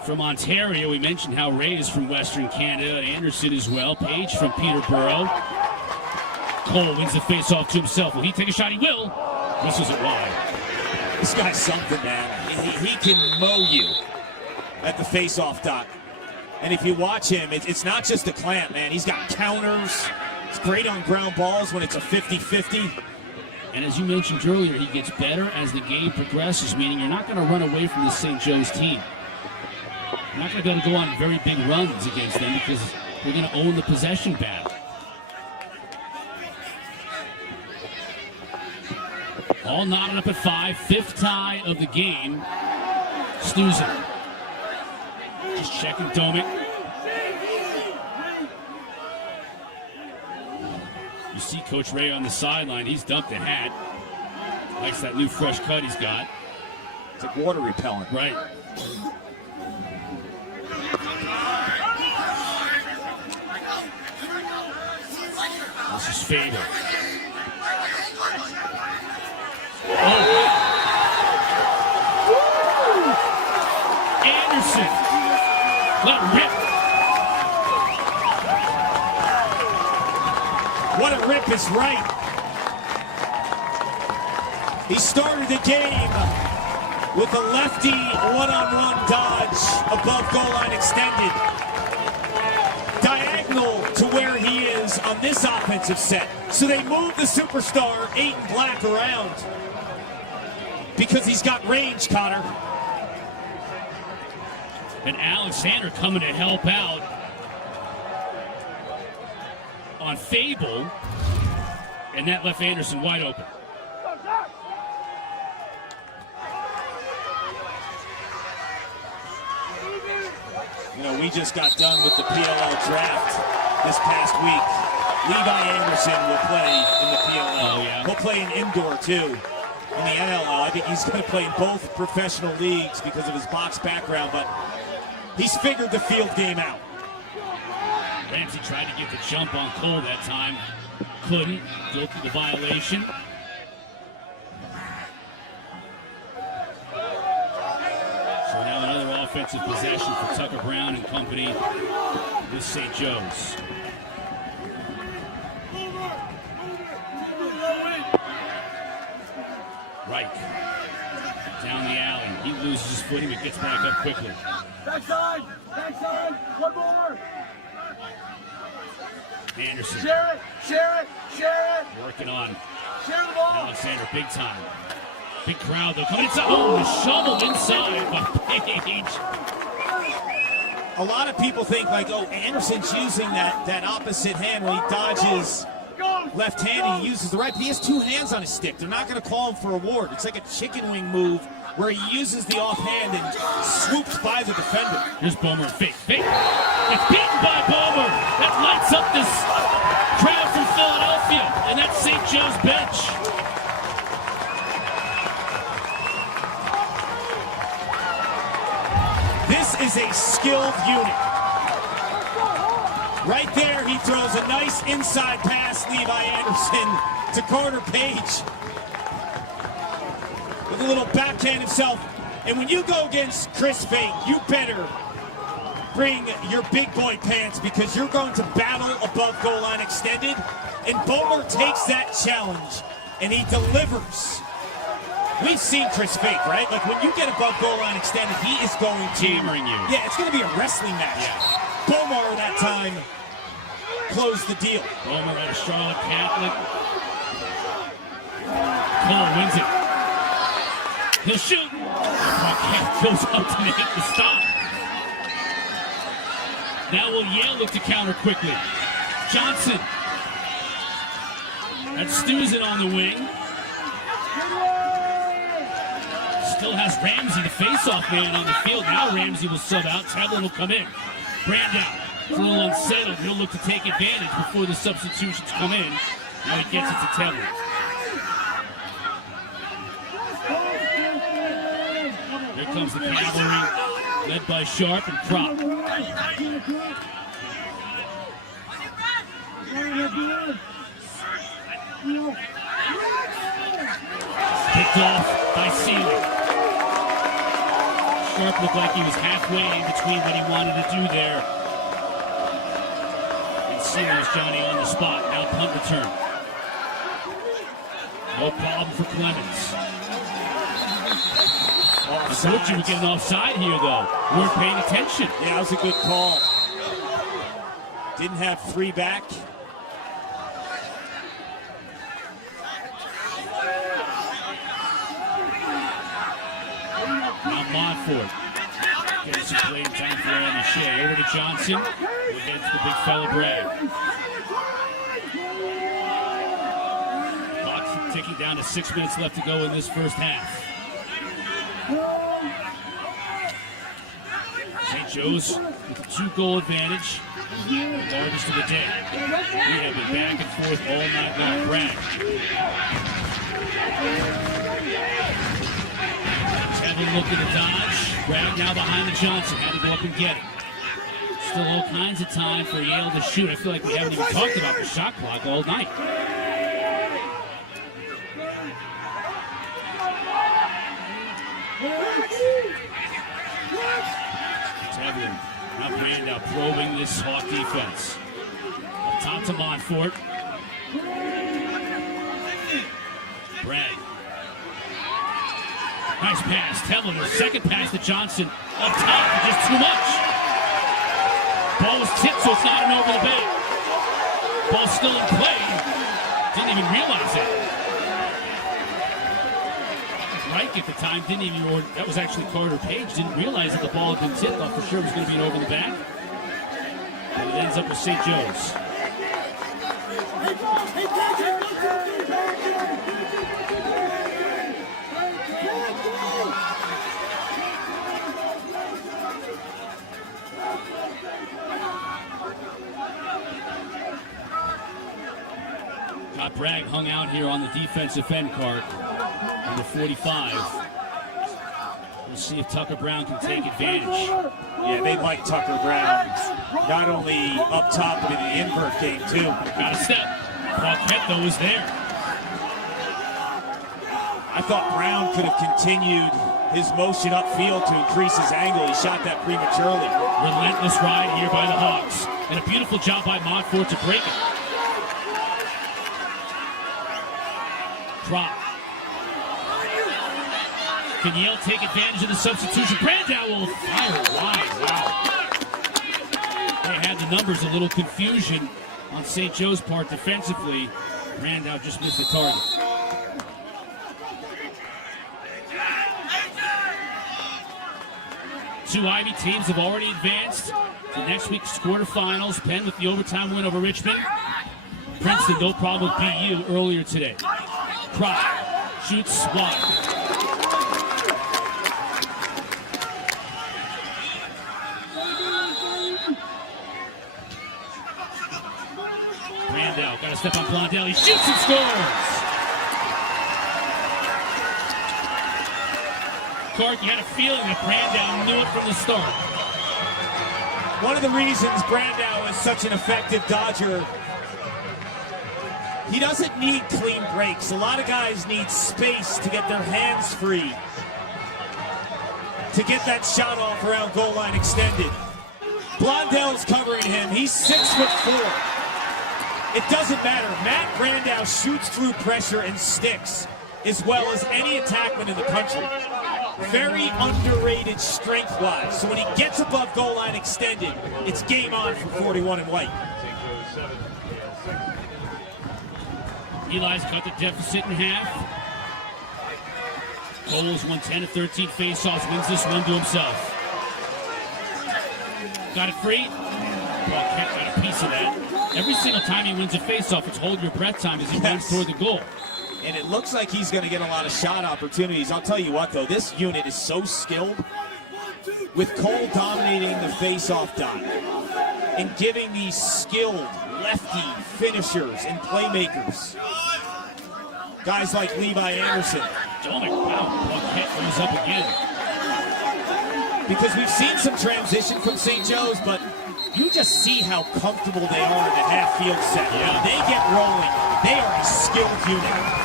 from Ontario. We mentioned how Ray is from Western Canada. Anderson as well. Page from Peterborough. Cole wins the face-off to himself. Will he take a shot? He will. This isn't wide. This guy's something, man. He can mow you at the face-off dot. And if you watch him, it's not just a clamp, man. He's got counters. It's great on ground balls when it's a 50-50. And as you mentioned earlier, he gets better as the game progresses, meaning you're not going to run away from the St. Joe's team. You're not going to be able to go on very big runs against them because they're going to own the possession battle. All knotted up at 5. 5th tie of the game. Snoozing. Just checking Domick. You see Coach Ray on the sideline. He's dumped a hat. Likes that new fresh cut he's got. It's like water repellent. Right. This is Faber. Oh. Anderson. Let rip. What a rip is right. He started the game with a lefty one-on-one dodge above goal line extended. Diagonal to where he is on this offensive set. So they move the superstar 8 in black around because he's got range, Connor. And Alexander coming to help out on Fable, and that left Anderson wide open. You know, we just got done with the PLL draft this past week. Levi Anderson will play in the PLL. Oh, yeah. He'll play in indoor, too. In the NLL, I think he's going to play in both professional leagues because of his box background, but he's figured the field game out. Ramsey tried to get the jump on Cole that time. Couldn't. Go through the violation. So now another offensive possession for Tucker Brown and company with St. Joe's. Reich down the alley. He loses his footing but gets back up quickly. Backside! Backside! One more! Anderson. Share it! Share it! Share it! Working on Share the ball! Alexander, big time. Big crowd, though, coming inside. Oh, the shovel inside by Page. A lot of people think, like, oh, Anderson's using that opposite hand when he dodges left-handed. He uses the right, but he has two hands on his stick. They're not going to call him for a ward. It's like a chicken wing move where he uses the offhand and swoops by the defender. Here's Bomer. Fake. It's beaten by Bomer. That lights up this crowd from Philadelphia. And that's St. Joe's bench. This is a skilled unit. Right there, he throws a nice inside pass, Levi Anderson, to Carter Page. With a little backhand himself. And when you go against Chris Fate, you better bring your big boy pants because you're going to battle above goal line extended. And Bowler takes that challenge, and he delivers. We've seen Chris Fate, right? Like when you get above goal line extended, he is going to hammering you. Yeah, it's going to be a wrestling match. Yeah. Bomar that time closed the deal. Bomar at a Charlotte Catholic. Cole wins it. He'll shoot. Marquette goes up to make the stop. Now will Yale look to counter quickly. Johnson. That's Stuzen on the wing. Still has Ramsey, the face-off man, on the field. Now Ramsey will sub out. Tevlin will come in. Brandow is a little unsettled. He'll look to take advantage before the substitutions come in. Now he gets it to Tevlin. Here comes the cavalry, led by Sharp and Kropp. Picked off by Seeley. Sharp looked like he was halfway in between what he wanted to do there. And Seeley's Johnny on the spot. Now punt return. No problem for Clemens. I thought you were getting offside here, though. You weren't paying attention. Yeah, that was a good call. Didn't have three back. Now Montfort. Getting some playing time for Aaron Shea. Over to Johnson. Who heads the big fella Bragg. Clock's ticking down to 6 minutes left to go in this first half. St. Joe's with a 2-goal advantage. The largest of the day. We have been back and forth all night long. Bragg. Tevlin looking to dodge. Bragg now behind the Johnson. Had to go up and get it. Still all kinds of time for Yale to shoot. I feel like we haven't even talked about the shot clock all night. Tevlin, now Brandow probing this Hawk defense. Up top to Montfort. Bragg. Nice pass. Tevlin, the second pass to Johnson. Up top, just too much. Ball was tipped, so it's not an over the back. Ball's still in play. Didn't even realize it. Reich at the time didn't even, or that was actually Carter Page, didn't realize that the ball had been tipped. Thought for sure it was going to be an over the back. And it ends up with St. Joe's. Got Bragg hung out here on the defensive end card. Number 45. We'll see if Tucker Brown can take advantage. Yeah, they like Tucker Brown. Not only up top, but in the invert game, too. Got a step. Marquette, though, is there. I thought Brown could have continued his motion upfield to increase his angle. He shot that prematurely. Relentless ride here by the Hawks. And a beautiful job by Montfort to break it. Kropp. Can Yale take advantage of the substitution? Brandow will fire wide. Wow. They had the numbers, a little confusion on St. Joe's part defensively. Brandow just missed the target. Two Ivy teams have already advanced to next week's quarterfinals. Penn with the overtime win over Richmond. Princeton, no problem with BU earlier today. Kropp shoots wide. Brandow got to step on Blondell. He shoots and scores. Clark, you had a feeling that Brandow knew it from the start. One of the reasons Brandow is such an effective Dodger, he doesn't need clean breaks. A lot of guys need space to get their hands free, to get that shot off around goal line extended. Blondell's covering him. He's 6'4". It doesn't matter. Matt Brandow shoots through pressure and sticks as well as any attackman in the country. Very underrated strength-wise. So when he gets above goal line extended, it's game on for 41 and white. Eli's cut the deficit in half. Coles won 10 of 13 faceoffs, wins this one to himself. Got it free. Paquette got a piece of that. Every single time he wins a faceoff, it's hold your breath time as he runs toward the goal. And it looks like he's going to get a lot of shot opportunities. I'll tell you what, though, this unit is so skilled, with Cole dominating the faceoff dot and giving these skilled lefty finishers and playmakers, guys like Levi Anderson. Wow, Paquette goes up again. Because we've seen some transition from St. Joe's, but you just see how comfortable they are in the half-field set. Yeah. They get rolling. They are a skilled unit.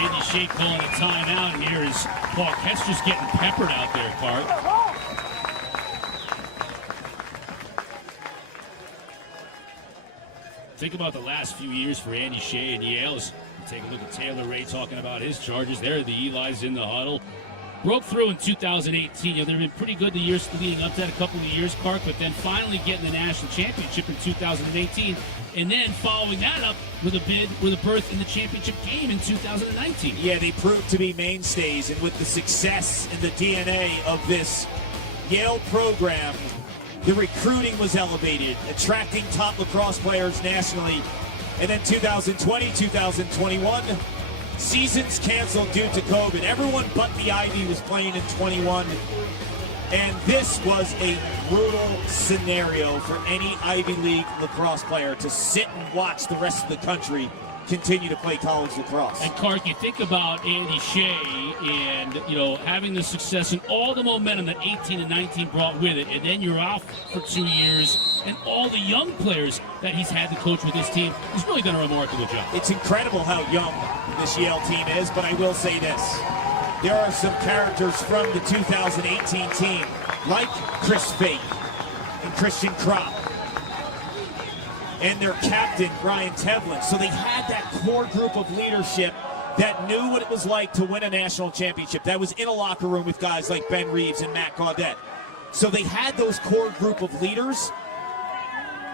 Andy Shea calling a timeout here as Paquette's just getting peppered out there, Clark. Think about the last few years for Andy Shea and Yale. Take a look at Taylor Ray talking about his charges. There are the Eli's in the huddle. Broke through in 2018. They've been pretty good the years leading up to that, a couple of years, Clark, but then finally getting the national championship in 2018, and then following that up with a berth in the championship game in 2019. Yeah, they proved to be mainstays, and with the success and the DNA of this Yale program, the recruiting was elevated, attracting top lacrosse players nationally. And then 2020, 2021, seasons canceled due to COVID. Everyone but the Ivy was playing in 21. And this was a brutal scenario for any Ivy League lacrosse player to sit and watch the rest of the country continue to play college lacrosse. And Clark, you think about Andy Shea and, having the success and all the momentum that 18 and 19 brought with it, and then you're off for 2 years, and all the young players that he's had to coach with his team. He's really done a remarkable job. It's incredible how young this Yale team is, but I will say this. There are some characters from the 2018 team, like Chris Fate and Christian Kropp, and their captain, Brian Tevlin. So they had that core group of leadership that knew what it was like to win a national championship, that was in a locker room with guys like Ben Reeves and Matt Gaudette. So they had those core group of leaders.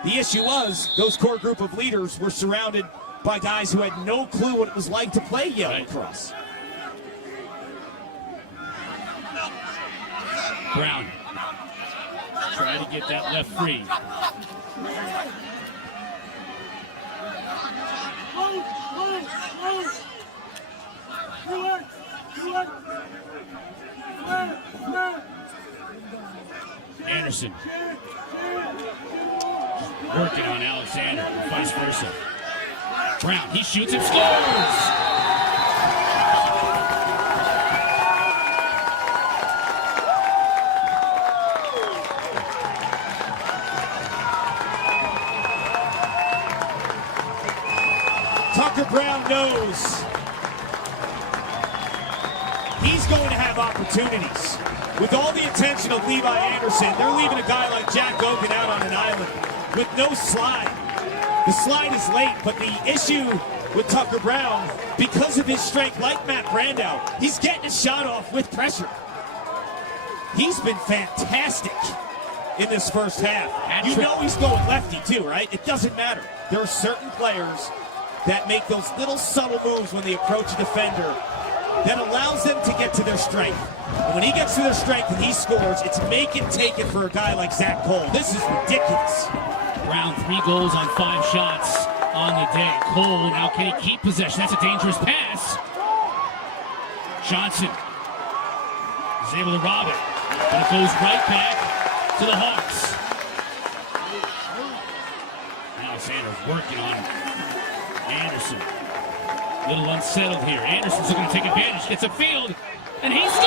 The issue was those core group of leaders were surrounded by guys who had no clue what it was like to play Yale lacrosse. Brown trying to get that left free. Anderson working on Alexander, and vice versa. Brown, he shoots and scores! Tucker Brown knows he's going to have opportunities. With all the attention of Levi Anderson, they're leaving a guy like Jack Gogan out on an island with no slide. The slide is late, but the issue with Tucker Brown, because of his strength, like Matt Brandow, he's getting a shot off with pressure. He's been fantastic in this first half. You know he's going lefty too, right? It doesn't matter. There are certain players that make those little subtle moves when they approach a defender that allows them to get to their strength. And when he gets to their strength and he scores, it's make and take it for a guy like Zach Cole. This is ridiculous. Brown, 3 goals on 5 shots on the day. Cole, now can he keep possession? That's a dangerous pass. Johnson is able to rob it. And it goes right back to the Hawks. Alexander's working on Anderson. A little unsettled here. Anderson's looking to take advantage. Gets a field, and he scores!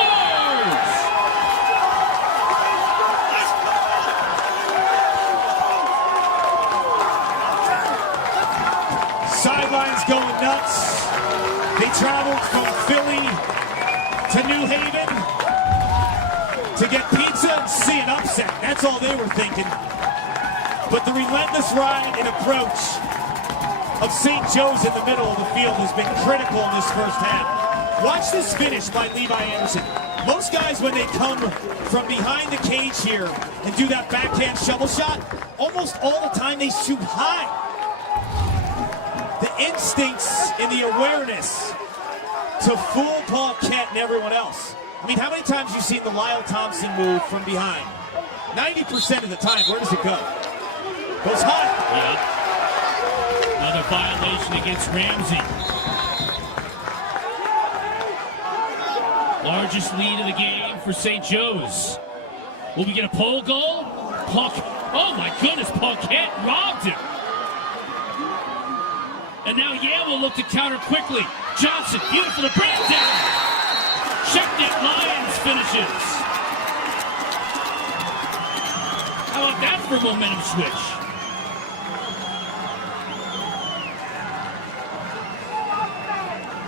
Sidelines going nuts. They traveled from Philly to New Haven to get pizza and see an upset. That's all they were thinking. But the relentless ride and approach of St. Joe's in the middle of the field has been critical in this first half. Watch this finish by Levi Anderson. Most guys, when they come from behind the cage here and do that backhand shovel shot, almost all the time they shoot high. The instincts and the awareness to fool Paul Kent and everyone else. I mean, how many times have you seen the Lyle Thompson move from behind? 90% of the time, where does it go? Goes high. Yeah. Another violation against Ramsey. Largest lead of the game for St. Joe's. Will we get a pole goal? Oh my goodness, Paul Kent robbed him. And now Yale will look to counter quickly. Johnson, beautiful to bring it down. Check that, Lions finishes. How about that for a momentum switch?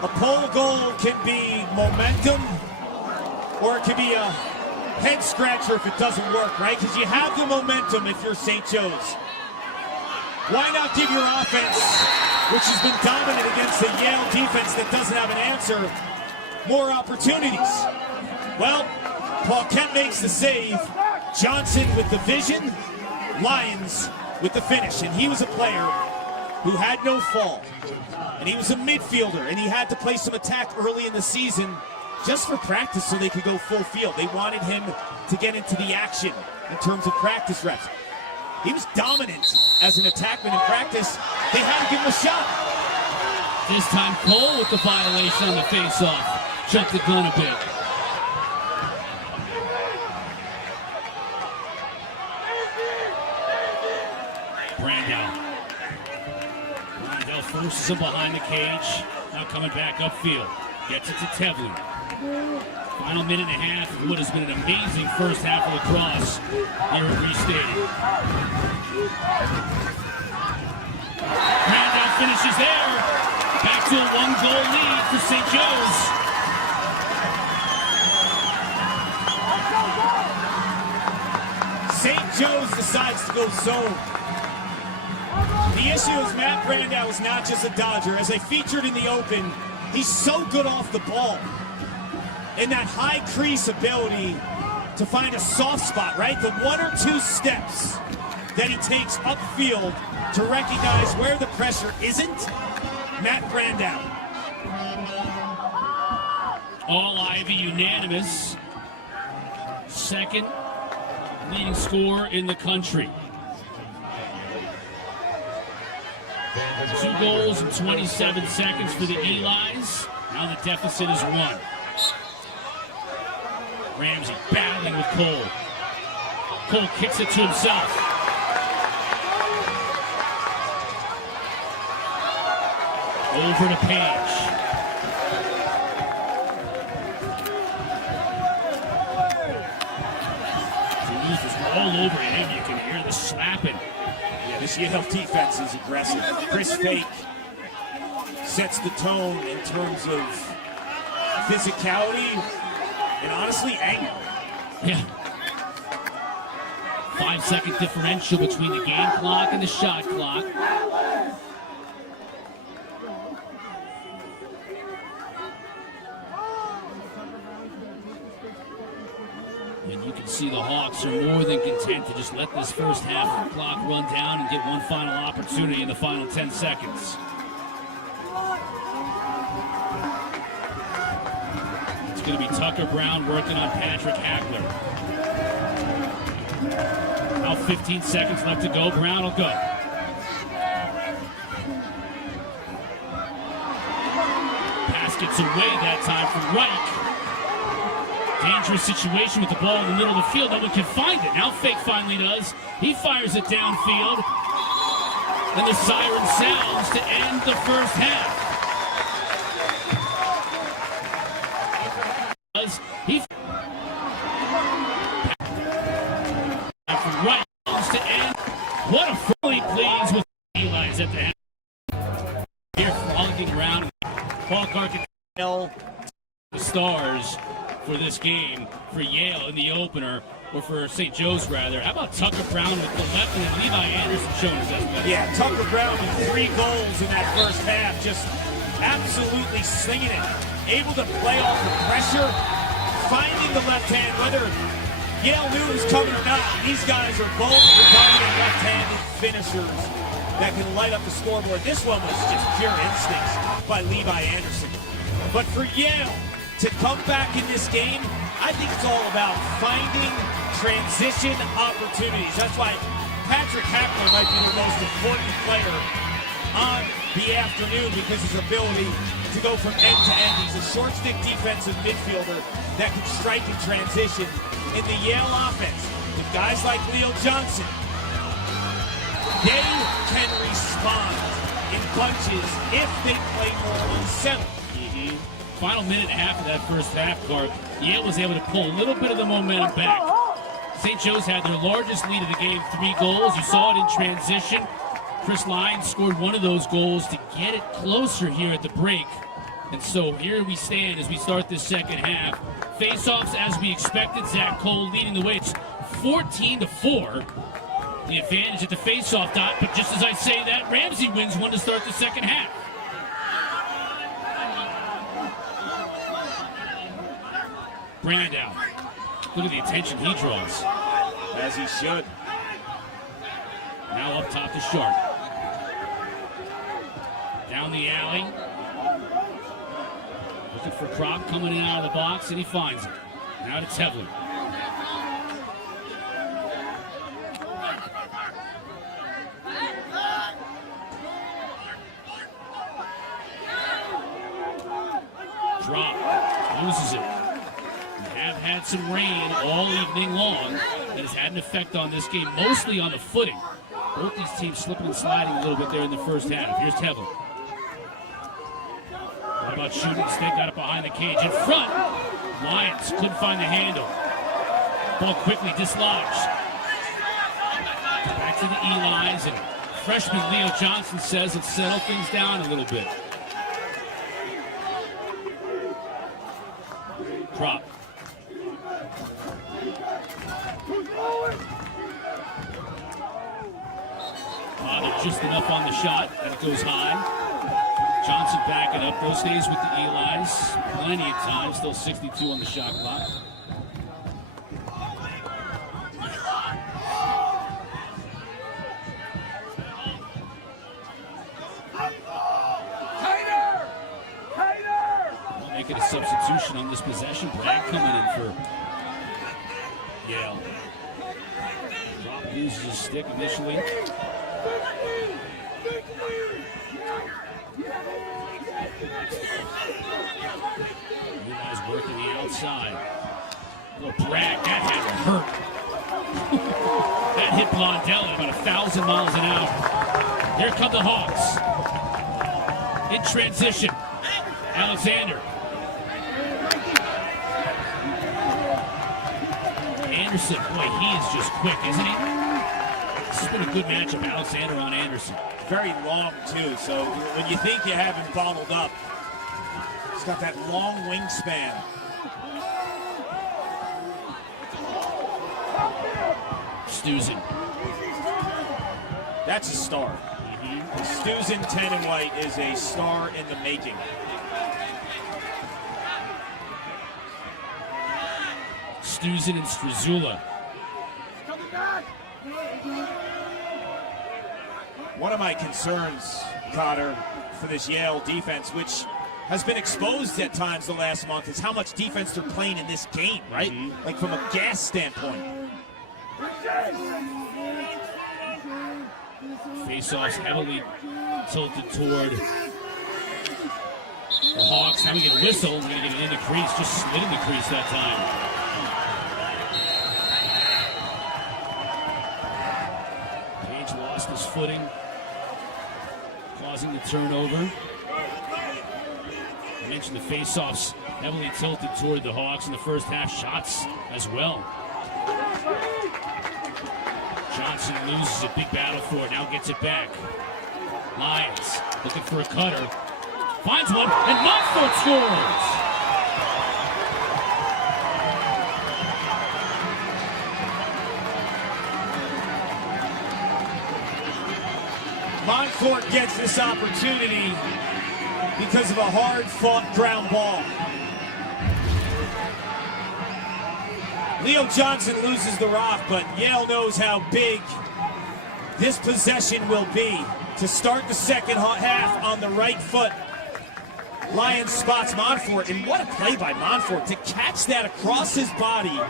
A pole goal can be momentum, or it can be a head scratcher if it doesn't work, right? Because you have the momentum if you're St. Joe's. Why not give your offense, which has been dominant against the Yale defense that doesn't have an answer, more opportunities? Well, Paul Kent makes the save. Johnson with the vision. Lions with the finish. And he was a player who had no fall. And he was a midfielder, and he had to play some attack early in the season just for practice so they could go full field. They wanted him to get into the action in terms of practice reps. He was dominant as an attackman in practice. They had to give him a shot. This time Cole with the violation on the face-off. Jumped the gun a bit. Brandel forces him behind the cage. Now coming back upfield. Gets it to Tevlin. Final minute and a half of what has been an amazing first half of lacrosse here at Reese Stadium. Brandel finishes there. Back to a one-goal lead for St. Joe's. St. Joe's decides to go zone. The issue is Matt Brandel is not just a dodger. As I featured in the open, he's so good off the ball. And that high crease ability to find a soft spot, right? The one or two steps that he takes upfield to recognize where the pressure isn't. Matt Brandel. All Ivy unanimous. Second leading scorer in the country. 2 goals in 27 seconds for the Eli's. Now the deficit is 1. Ramsey battling with Cole. Cole kicks it to himself. Over to Page. Toulouse is all over him. You can hear the slapping. Yeah, this Yale defense is aggressive. Chris Fake sets the tone in terms of physicality and honestly anger. Yeah. 5-second differential between the game clock and the shot clock. And you can see the Hawks are more than content to just let this first half of the clock run down and get one final opportunity in the final 10 seconds. It's going to be Tucker Brown working on Patrick Hackler. Now 15 seconds left to go. Brown will go. Pass gets away that time from Reich. Dangerous situation with the ball in the middle of the field. No one can find it. Now Fake finally does. He fires it downfield. And the siren sounds to end the first half. He from right to end. What a fully pleased with Eli's at the end. The stars for this game for Yale in the opener, or for St. Joe's rather. How about Tucker Brown with the left and then Levi Anderson showing his best? Yeah, Tucker Brown with 3 goals in that first half, just absolutely slinging it. Able to play off the pressure, finding the left hand, whether Yale knew it was coming or not. These guys are both the dominant left-handed finishers that can light up the scoreboard. This one was just pure instincts by Levi Anderson. But for Yale to come back in this game, I think it's all about finding transition opportunities. That's why Patrick Hackler might be the most important player on the afternoon, because his ability to go from end to end. He's a short stick defensive midfielder that can strike in transition. In the Yale offense, with guys like Leo Johnson, they can respond in bunches if they play more unsettled. Final minute and a half of that first half, Clark, Yale was able to pull a little bit of the momentum back. St. Joe's had their largest lead of the game, 3 goals. You saw it in transition. Chris Lyons scored one of those goals to get it closer here at the break. And so here we stand as we start this second half. Face-offs as we expected. Zach Cole leading the way. It's 14-4. The advantage at the face-off dot. But just as I say that, Ramsey wins one to start the second half. Brandow. Look at the attention he draws. As he should. Now up top to Sharp. Down the alley. Looking for Kropp coming in out of the box, and he finds it. Now to Tevlin. Drop. Loses it. We have had some rain all evening long. That has had an effect on this game, mostly on the footing. Both these teams slipping and sliding a little bit there in the first half. Here's Tevlin. What about shooting? Stick got it behind the cage. In front, Lyons couldn't find the handle. Ball quickly dislodged. Back to the Eli's, and freshman Leo Johnson says it's settled things down a little bit. Drop. Just enough on the shot that it goes high. Johnson backing up. Those days with the Eli's, plenty of time. Still 62 on the shot clock. We'll make it a substitution on this possession. Bragg coming in for Yale. Drop loses his stick initially. Eli's working the outside. Little Bragg, that had to hurt. That hit Blondell at about 1,000 miles an hour. Here come the Hawks. In transition, Alexander. Anderson, boy, he is just quick, isn't he? This has been a good matchup, Alexander on Anderson. Very long, too, so when you think you have him bottled up, he's got that long wingspan. Stuzen. That's a star. Stuzen, 10 and white, is a star in the making. Stuzen and Strazula. One of my concerns, Cotter, for this Yale defense, which has been exposed at times the last month, is how much defense they're playing in this game, right? Like from a gas standpoint. Face-offs heavily tilted toward the Hawks. Now we get a whistle. We're going to get it in the crease. Just slid in the crease that time. Page lost his footing, causing the turnover. I mentioned the face-offs heavily tilted toward the Hawks in the first half. Shots as well. Johnson loses a big battle for it, now gets it back. Lyons looking for a cutter. Finds one, and Montfort scores! Montfort gets this opportunity because of a hard-fought ground ball. Leo Johnson loses the rock, but Yale knows how big this possession will be. To start the second half on the right foot, Lyons spots Montfort, and what a play by Montfort to catch that across his body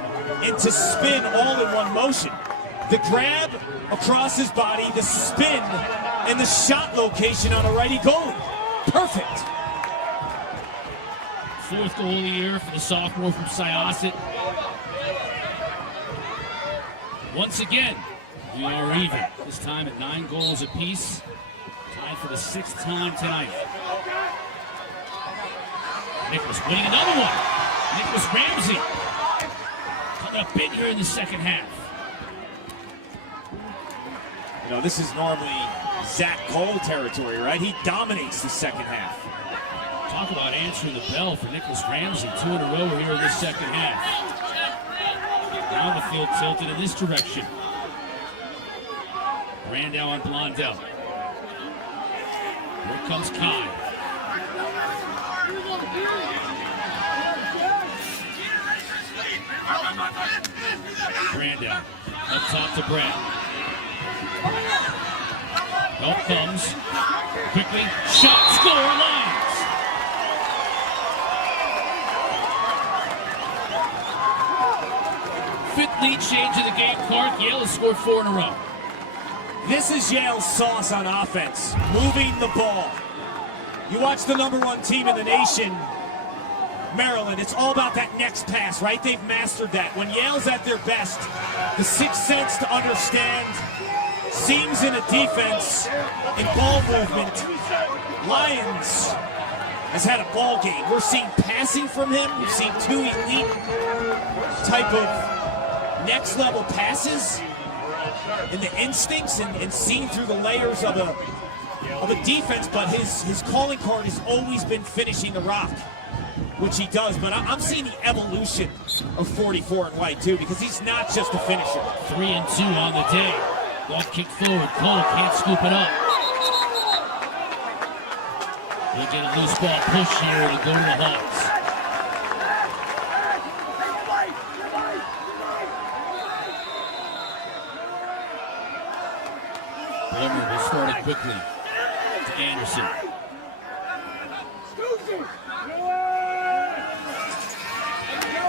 and to spin all in one motion. The grab across his body, the spin, and the shot location on a righty goalie. Perfect. Fourth goal of the year for the sophomore from Syosset. Once again, we are even. This time at 9 goals apiece. Tied for the 6th time tonight. Nicholas winning another one. Nicholas Ramsey coming up big here in the second half. You know, this is normally Zach Cole territory, right? He dominates the second half. Talk about answering the bell for Nicholas Ramsey. 2 in a row here in the second half. Now the field tilted in this direction. Brandau on Blondell. Here comes Kai. Brandau up top to Brad. Help comes. Quickly. Shot, score, Lions. Fifth lead change of the game, Clark. Yale has scored 4 in a row. This is Yale's sauce on offense, moving the ball. You watch the #1 team in the nation, Maryland, it's all about that next pass, right? They've mastered that. When Yale's at their best, the sixth sense to understand seams in a defense and ball movement. Lyons has had a ball game. We're seeing passing from him. We've seen 2 elite type of next level passes and the instincts and seeing through the layers of a defense, but his calling card has always been finishing the rock, which he does. But I'm seeing the evolution of 44 and White too, because he's not just a finisher. 3 and 2 on the day. Ball kick forward. Cole can't scoop it up. We'll get a loose ball push here to go to the Hawks. Blummer will start it quickly to Anderson.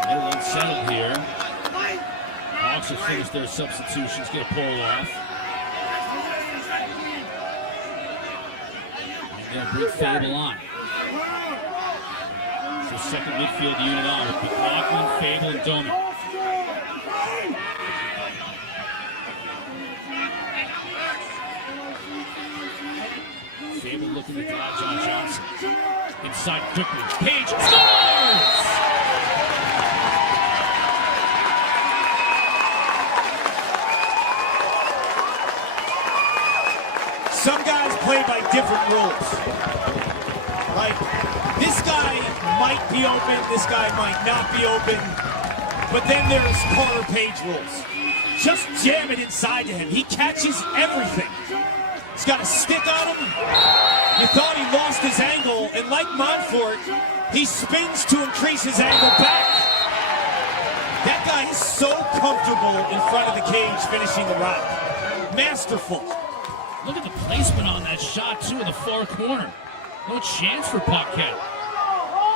A little unsettled here. Hawks have finished their substitutions. Get a pull off. And they'll bring Fable on. So second midfield unit on with McLaughlin, Fable, and Doman. Fable looking to draw John Johnson. Inside quickly. Page scores! Some guys play by different rules. Like, this guy might be open, this guy might not be open, but then there's Carter Page rules. Just jam it inside to him. He catches everything. He's got a stick on him. You thought he lost his angle, and like Montfort, he spins to increase his angle back. That guy is so comfortable in front of the cage finishing the rock. Masterful. Look at the placement on that shot, too, in the far corner. No chance for Puckett.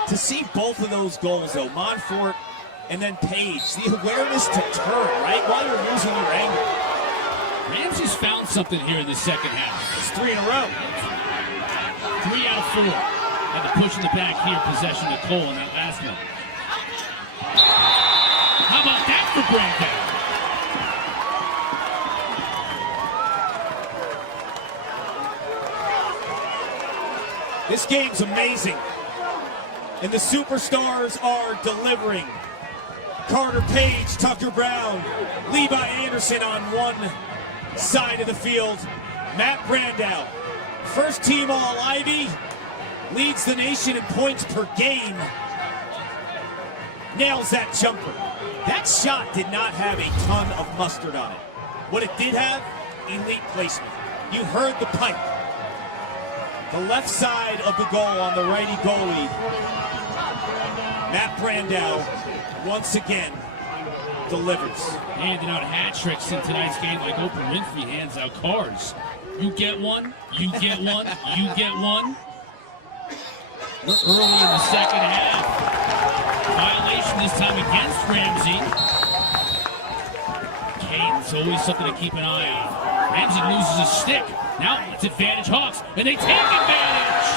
To see both of those goals, though, Montfort and then Page, the awareness to turn, right, while you're losing your angle. Ramsey's found something here in the second half. It's 3 in a row. 3 out of 4. And the push in the back here, possession to Cole in that last one. How about that for Brandau? This game's amazing, and the superstars are delivering. Carter Page, Tucker Brown, Levi Anderson on one side of the field. Matt Brandau, first team All-Ivy, leads the nation in points per game, nails that jumper. That shot did not have a ton of mustard on it. What it did have, elite placement. You heard the pipe. The left side of the goal on the righty goalie. Matt Brandow, once again, delivers. Handing out hat tricks in tonight's game like Oprah Winfrey hands out cards. You get one, you get one, you get one. We're early in the second half. Violation this time against Ramsey. Caden's always something to keep an eye on. Ramsey loses his stick. Now it's advantage Hawks, and they take advantage.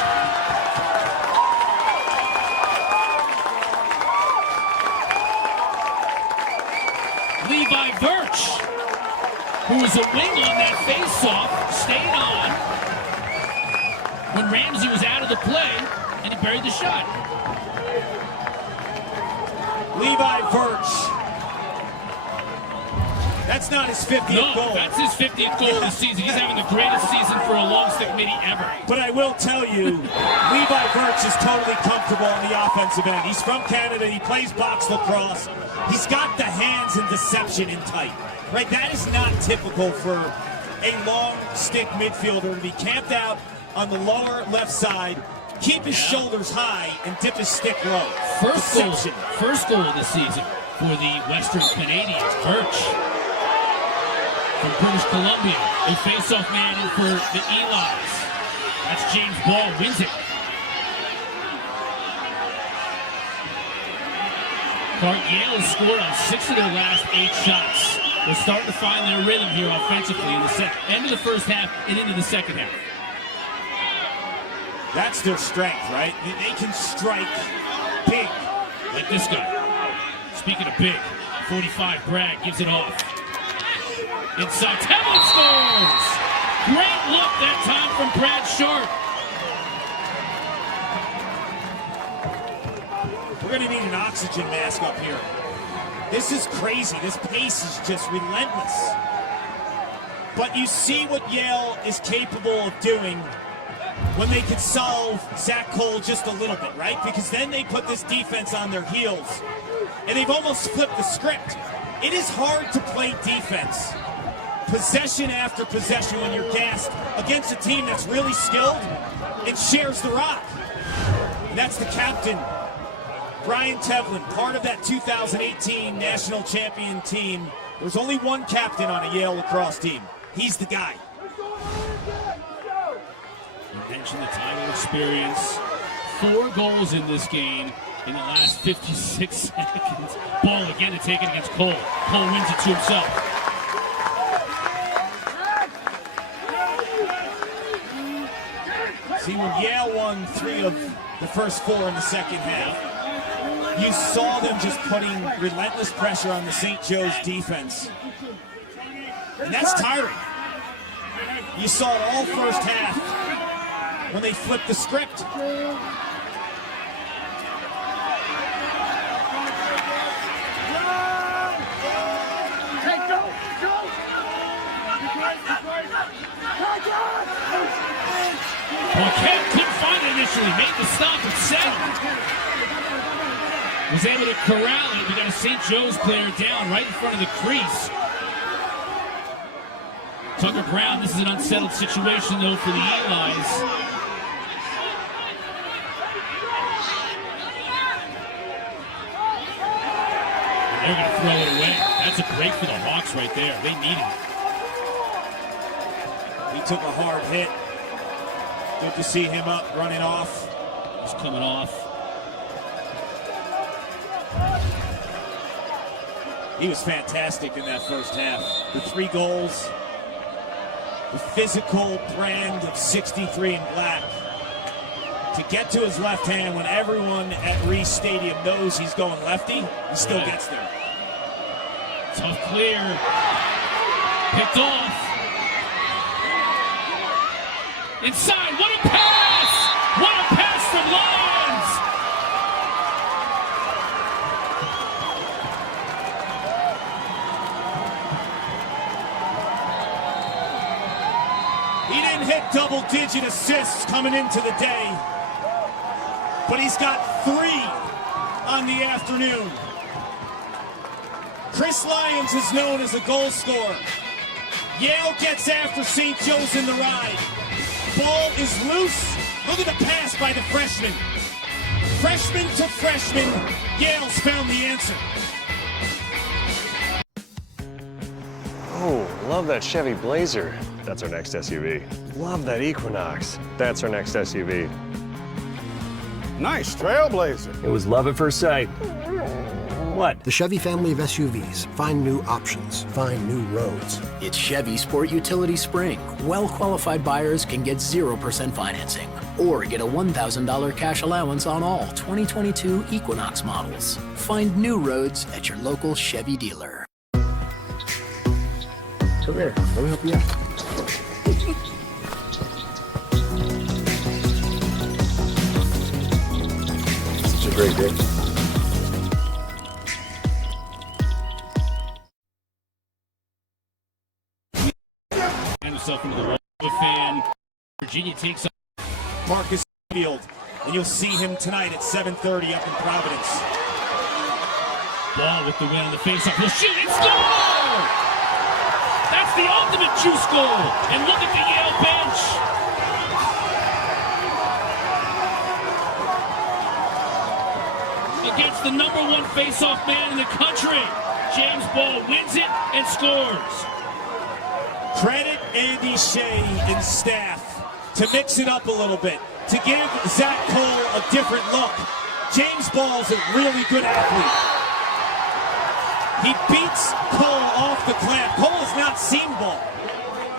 Levi Birch, who was a wing on that face-off, stayed on when Ramsey was out of the play, and he buried the shot. Levi Birch. That's not his 50th goal. No, that's his 50th goal of the season. He's having the greatest season for a long stick midi ever. But I will tell you, Levi Birch is totally comfortable on the offensive end. He's from Canada. He plays box lacrosse. He's got the hands and deception in tight. Right? That is not typical for a long stick midfielder to be camped out on the lower left side, keep his shoulders high, and dip his stick low. First goal of the season for the Western Canadians. Birch from British Columbia, a face-off man in for the Elis. That's James Ball, wins it. Yale has scored on 6 of their last 8 shots. They're starting to find their rhythm here offensively in the end of the first half and into the second half. That's their strength, right? They can strike big. Like this guy. Speaking of big, 45 Bragg gives it off. Inside, Tevlin scores! Great look that time from Brad Sharp. We're going to need an oxygen mask up here. This is crazy. This pace is just relentless. But you see what Yale is capable of doing when they can solve Zach Cole just a little bit, right? Because then they put this defense on their heels, and they've almost flipped the script. It is hard to play defense, possession after possession, when you're gassed against a team that's really skilled and shares the rock. And that's the captain, Brian Tevlin, part of that 2018 national champion team. There's only one captain on a Yale lacrosse team. He's the guy. You mentioned the title experience. 4 goals in this game in the last 56 seconds. Ball again to take it against Cole. Cole wins it to himself. See, when Yale won 3 of the first 4 in the second half, you saw them just putting relentless pressure on the St. Joe's defense. And that's tiring. You saw it all first half when they flipped the script. Well, Kemp couldn't find it initially, made the stop and settled. Was able to corral it. We got a St. Joe's player down right in front of the crease. Tucker Brown, this is an unsettled situation though for the Elis. And they're going to throw it away. That's a break for the Hawks right there. They need it. He took a hard hit. Good to see him up, running off. He's coming off. He was fantastic in that first half. The 3 goals, the physical brand of 63 in black. To get to his left hand when everyone at Reese Stadium knows he's going lefty, he still gets there. Tough clear. Picked off. Inside, what a pass! What a pass from Lyons! He didn't hit double-digit assists coming into the day, but he's got 3 on the afternoon. Chris Lyons is known as a goal scorer. Yale gets after St. Joe's in the ride. Ball is loose. Look at the pass by the freshman. Freshman to freshman, Yale's found the answer. Oh, love that Chevy Blazer. That's our next SUV. Love that Equinox. That's our next SUV. Nice Trailblazer. It was love at first sight. What? The Chevy family of SUVs. Find new options. Find new roads. It's Chevy Sport Utility Spring. Well-qualified buyers can get 0% financing or get a $1,000 cash allowance on all 2022 Equinox models. Find new roads at your local Chevy dealer. Come here. Let me help you out. Such a great day. Himself into the wall. Fan. Virginia takes up Marcus Field, and you'll see him tonight at 7:30 up in Providence. Ball with the win on the faceoff. He'll shoot and score! That's the ultimate juice goal. And look at the Yale bench. Against the #1 faceoff man in the country, James Ball wins it and scores. Credit Andy Shea and staff to mix it up a little bit, to give Zach Cole a different look. James Ball's a really good athlete. He beats Cole off the clamp. Cole has not seen Ball,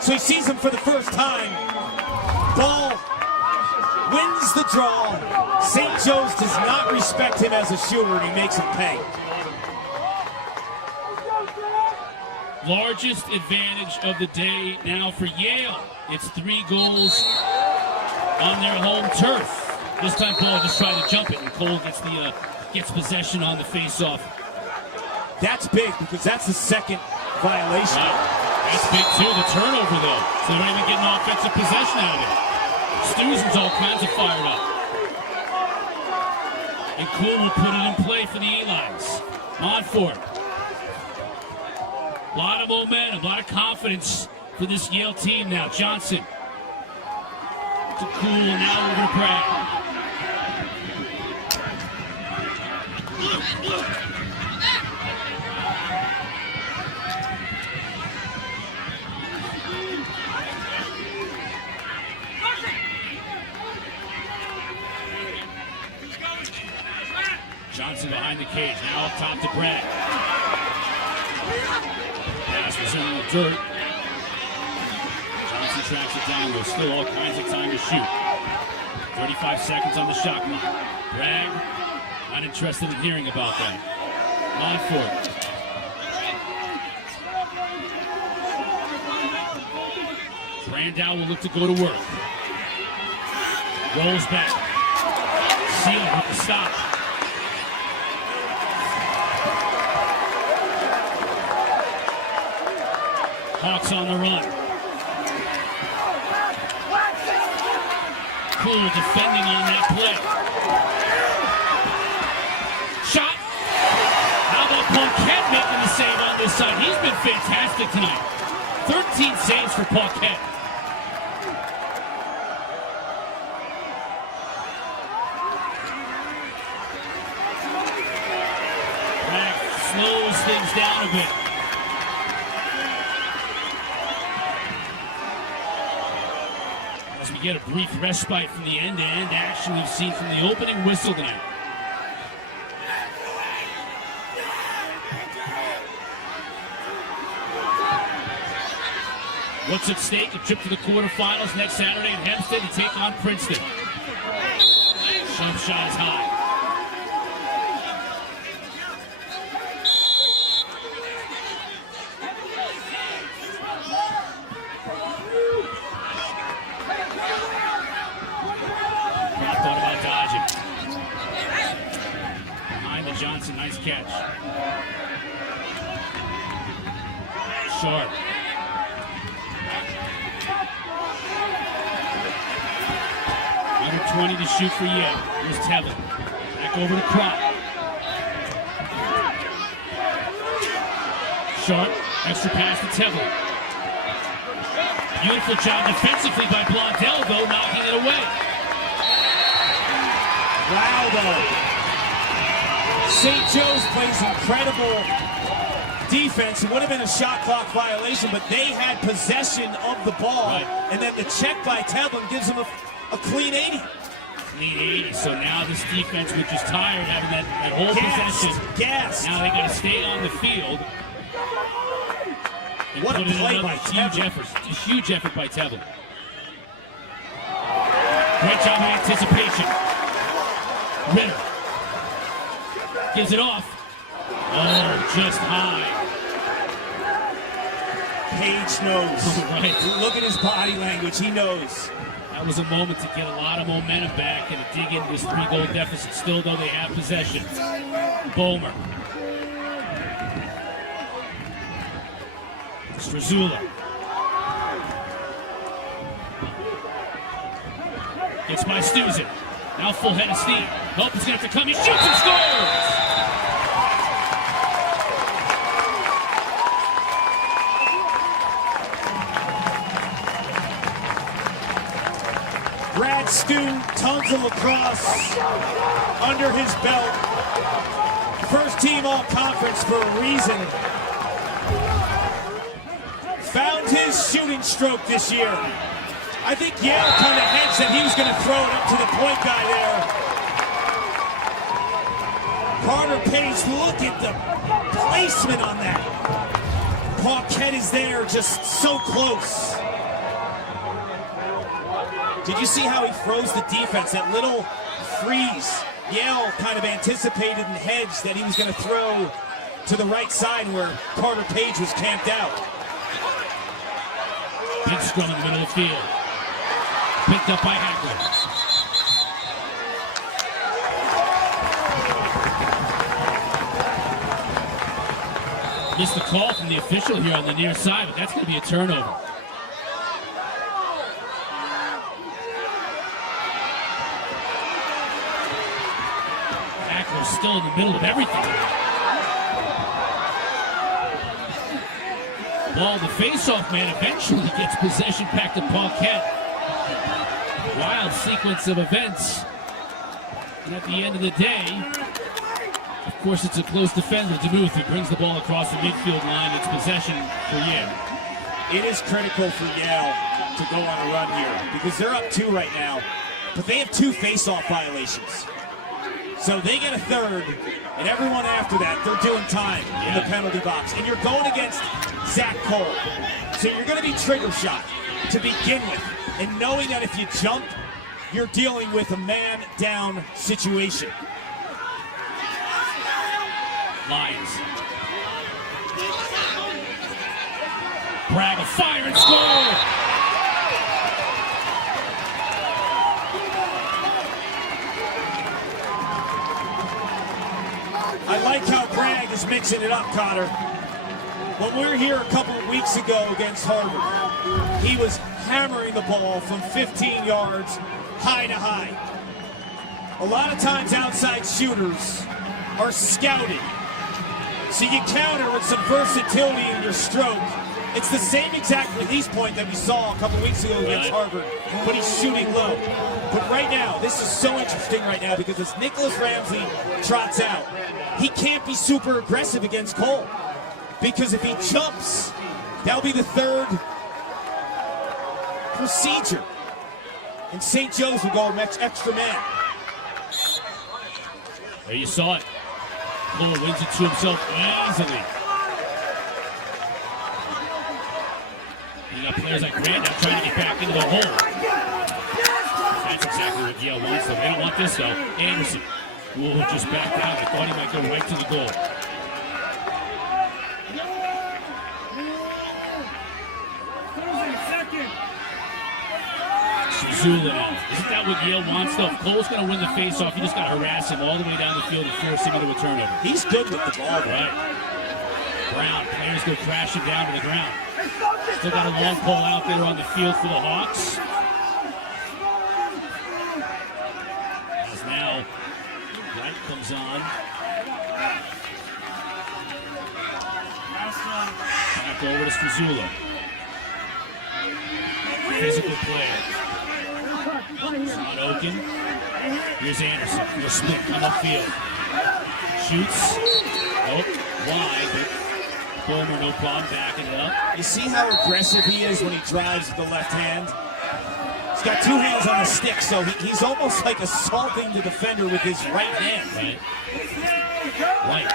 so he sees him for the first time. Ball wins the draw. St. Joe's does not respect him as a shooter, and he makes him pay. Largest advantage of the day now for Yale. It's 3 goals on their home turf. This time Ball just tried to jump it, and Cole gets possession on the face-off. That's big because that's the second violation. Wow. That's big too, the turnover though. So they're not even getting offensive possession out of it. Stuzan's all kinds of fired up. And Cool will put it in play for the Elis. Montfort. A lot of momentum, a lot of confidence for this Yale team now. Johnson to Cool, now over to Bragg. Johnson behind the cage, now up top to Bragg. Pass was in the dirt. Johnson tracks it down. There's still all kinds of time to shoot. 35 seconds on the shot clock. Bragg, not interested in hearing about that. Montfort. Brandow will look to go to work. Rolls back. Seal with the stop. Hawks on the run. Cool defending on that play. Shot. How about Paquette making the save on this side? He's been fantastic tonight. 13 saves for Paquette. Bragg slows things down a bit. We get a brief respite from the end-to-end action we've seen from the opening whistle tonight. What's at stake? A trip to the quarterfinals next Saturday in Hempstead to take on Princeton. Jump shot is high. Johnson, nice catch. Short. 20 to shoot for Yale. Here's Tevin. Back over to Crop. Sharp. Extra pass to Tevin. Beautiful job defensively by Blondell, though, knocking it away. Wow, though. St. Joe's plays incredible defense. It would have been a shot clock violation, but they had possession of the ball. Right. And then the check by Tevlin gives them a clean 80. Clean 80. So now this defense, which is tired having that whole possession. Gassed. Now they got to stay on the field. And What a put in play another by huge Tevlin. effort. A huge effort by Tevlin. Great job of anticipation. Ritter gives it off. Oh, just high. Page knows. Right. Look at his body language. He knows. That was a moment to get a lot of momentum back and to dig into this 3-goal deficit. Still, though, they have possession. Bomer. Strazula. Gets by Stuzen. Now full head of steam. Hope is going to have to come. He shoots and scores! Brad Stu, tons of lacrosse under his belt. First team all-conference for a reason. Found his shooting stroke this year. I think Yale kind of hedged that he was going to throw it up to the point guy there. Carter Page, look at the placement on that. Paquette is there, just so close. Did you see how he froze the defense? That little freeze. Yale kind of anticipated and hedged that he was going to throw to the right side where Carter Page was camped out. Big scrum in the middle of the field. Picked up by Hackler. Missed the call from the official here on the near side, but that's going to be a turnover. Hackler's still in the middle of everything. Ball, the face-off man eventually gets possession back to Paquette. Wild sequence of events. And at the end of the day, of course, it's a close defender, DeMuth, who brings the ball across the midfield line. It's possession for Yale. It is critical for Yale to go on a run here because they're up 2 right now, but they have 2 face-off violations. So they get a third, and everyone after that, they're doing time in the penalty box. And you're going against Zach Cole. So you're going to be trigger shot to begin with. And knowing that if you jump, you're dealing with a man-down situation. Lions. Braga, fire and score! I like how Bragg is mixing it up, Connor. When we were here a couple of weeks ago against Harvard, he was hammering the ball from 15 yards, high to high. A lot of times outside shooters are scouted. So you counter with some versatility in your stroke. It's the same exact release point that we saw a couple of weeks ago against Harvard, but he's shooting low. But right now, this is so interesting right now because as Nicholas Ramsey trots out, he can't be super aggressive against Cole. Because if he jumps, that'll be the third procedure. And St. Joe's will go extra man. There you saw it. Cole wins it to himself easily. You got players like Randall trying to get back into the hole. That's exactly what Yale wants, though. They don't want this, though. Anderson. Ooh, just backed out. I thought he might go right to the goal. Zula now. Isn't that what Yale wants, though? If Cole's going to win the face-off, you just got to harass him all the way down the field and force him into a turnover. He's good with the ball, right? Brown, players go crashing down to the ground. Still got a long pole out there on the field for the Hawks. Comes on. Back over to Skazula. Physical play. It's on Oaken. Here's Anderson. For a split. Come upfield. Shoots. Oh, wide, but Bowman, no problem, backing it up. You see how aggressive he is when he drives with the left hand? He's got two hands on the stick, so he's almost like assaulting the defender with his right hand. Right. White.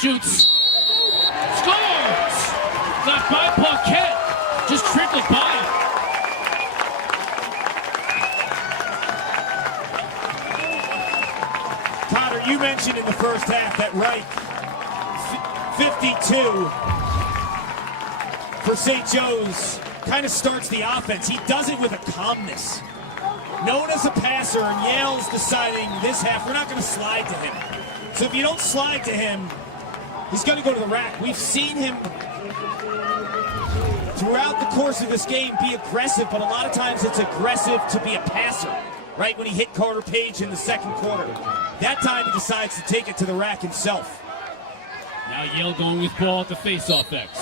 Shoots. Scores! Not by Paquette. Just trickled by him. Connor, you mentioned in the first half that Wright, 52 for St. Joe's, kind of starts the offense. He does it with a calmness. Known as a passer, and Yale's deciding this half, we're not going to slide to him. So if you don't slide to him, he's going to go to the rack. We've seen him throughout the course of this game be aggressive, but a lot of times it's aggressive to be a passer, right? When he hit Carter Page in the second quarter. That time he decides to take it to the rack himself. Now Yale going with ball at the face-off X.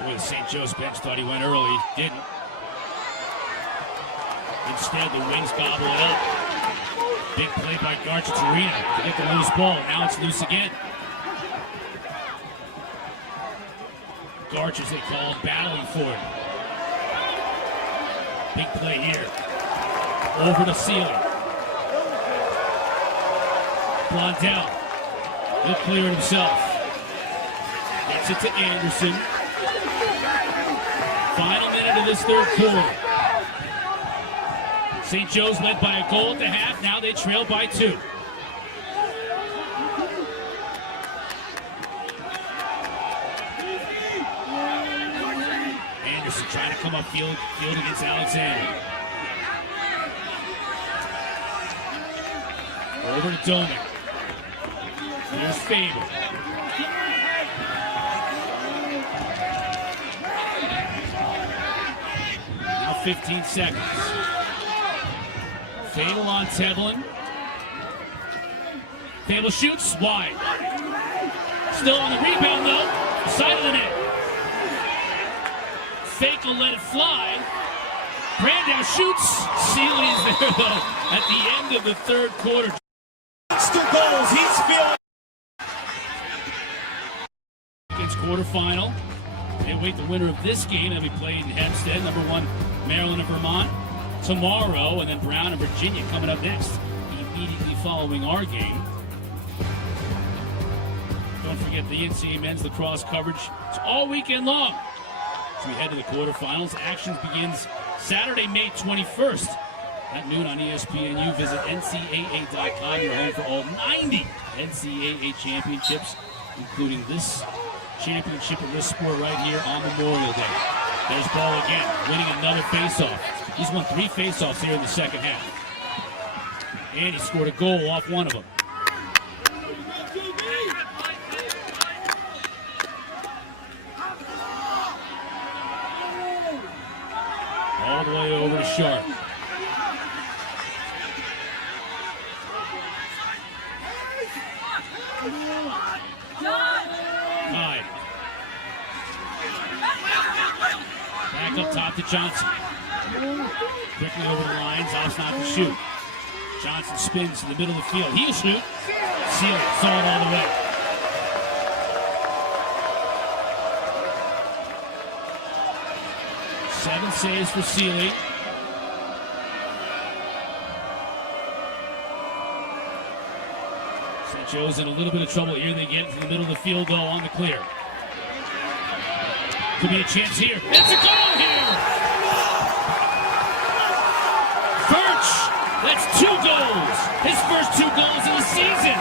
Boy, the St. Joe's bench thought he went early. Didn't. Instead, the Wings gobble it up. Big play by Garciarina to get the loose ball. Now it's loose again. Garch, as they call him, battling for it. Big play here. Over the ceiling. Blondell. He'll clear it himself. Gets it to Anderson. Final minute of this third quarter. St. Joe's led by a goal at the half. Now they trail by 2. Anderson trying to come up field against Alexander. Over to Doman. Here's Faber. Now 15 seconds. Fable on Tevlin. Fable shoots wide. Still on the rebound though. Side of the net. Fake will let it fly. Brandow shoots. Sealy is there though at the end of the third quarter. Monster goals. He's feeling. Against quarterfinal. They wait the winner of this game. They'll be playing in Hempstead, number 1 Maryland and Vermont tomorrow, and then Brown and Virginia coming up next, immediately following our game. Don't forget the NCAA men's lacrosse coverage. It's all weekend long. As we head to the quarterfinals, action begins Saturday, May 21st at noon on ESPNU. Visit NCAA.com. Your home for all 90 NCAA championships, including this championship of this sport right here on Memorial Day. There's Ball again, winning another faceoff. He's won 3 faceoffs here in the second half. And he scored a goal off one of them. All the way over to Sharp. Hyde. Back up top to Johnson. Quickly over the lines, Ops not to shoot. Johnson spins in the middle of the field. He'll shoot. Sealy saw it all the way. Seven saves for Sealy. St. Joe's in a little bit of trouble here. They get to the middle of the field, though, on the clear. Could be a chance here. It's a goal here! Birch, that's 2 goals. His first 2 goals of the season.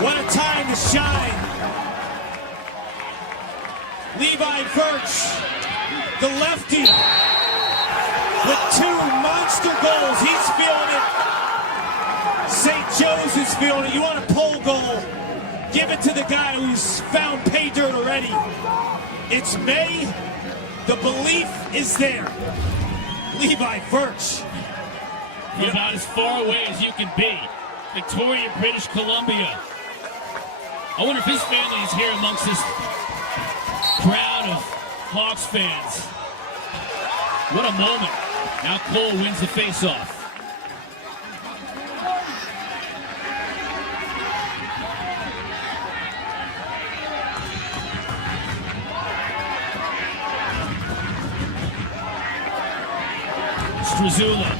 What a time to shine. Levi Birch, the lefty, with 2 monster goals. He's feeling it. St. Joe's is feeling it. You want a pole goal? Give it to the guy who's found pay dirt already. It's May. The belief is there. Levi Virch. From about as far away as you can be. Victoria, British Columbia. I wonder if his family is here amongst this crowd of Hawks fans. What a moment. Now Cole wins the faceoff. Strazula.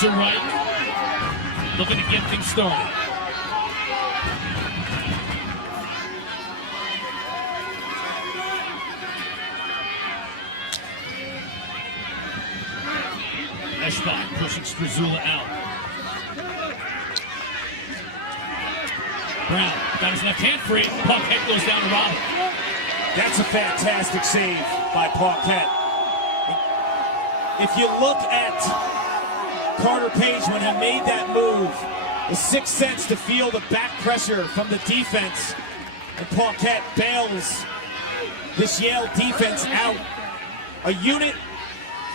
To right. Looking to get things started. Eschbach pushing Strazula out. Brown got his left hand free. Paquette goes down to Robin. That's a fantastic save by Paquette. If you look at Carter Page when he made that move, the sixth sense to feel the back pressure from the defense, and Paquette bails this Yale defense out. A unit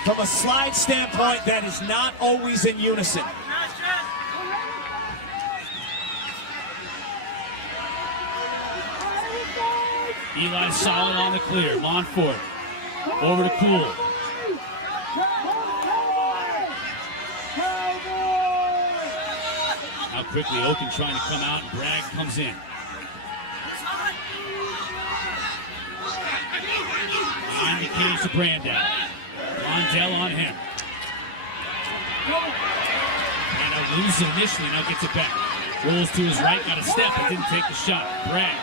from a slide standpoint that is not always in unison. Eli solid on the clear. Montfort over to Cool. Now quickly Oaken trying to come out and Bragg comes in. Behind the cage to Brandel. Blondell on him. And loses it initially, now gets it back. Rolls to his right, got a step, but didn't take the shot. Bragg.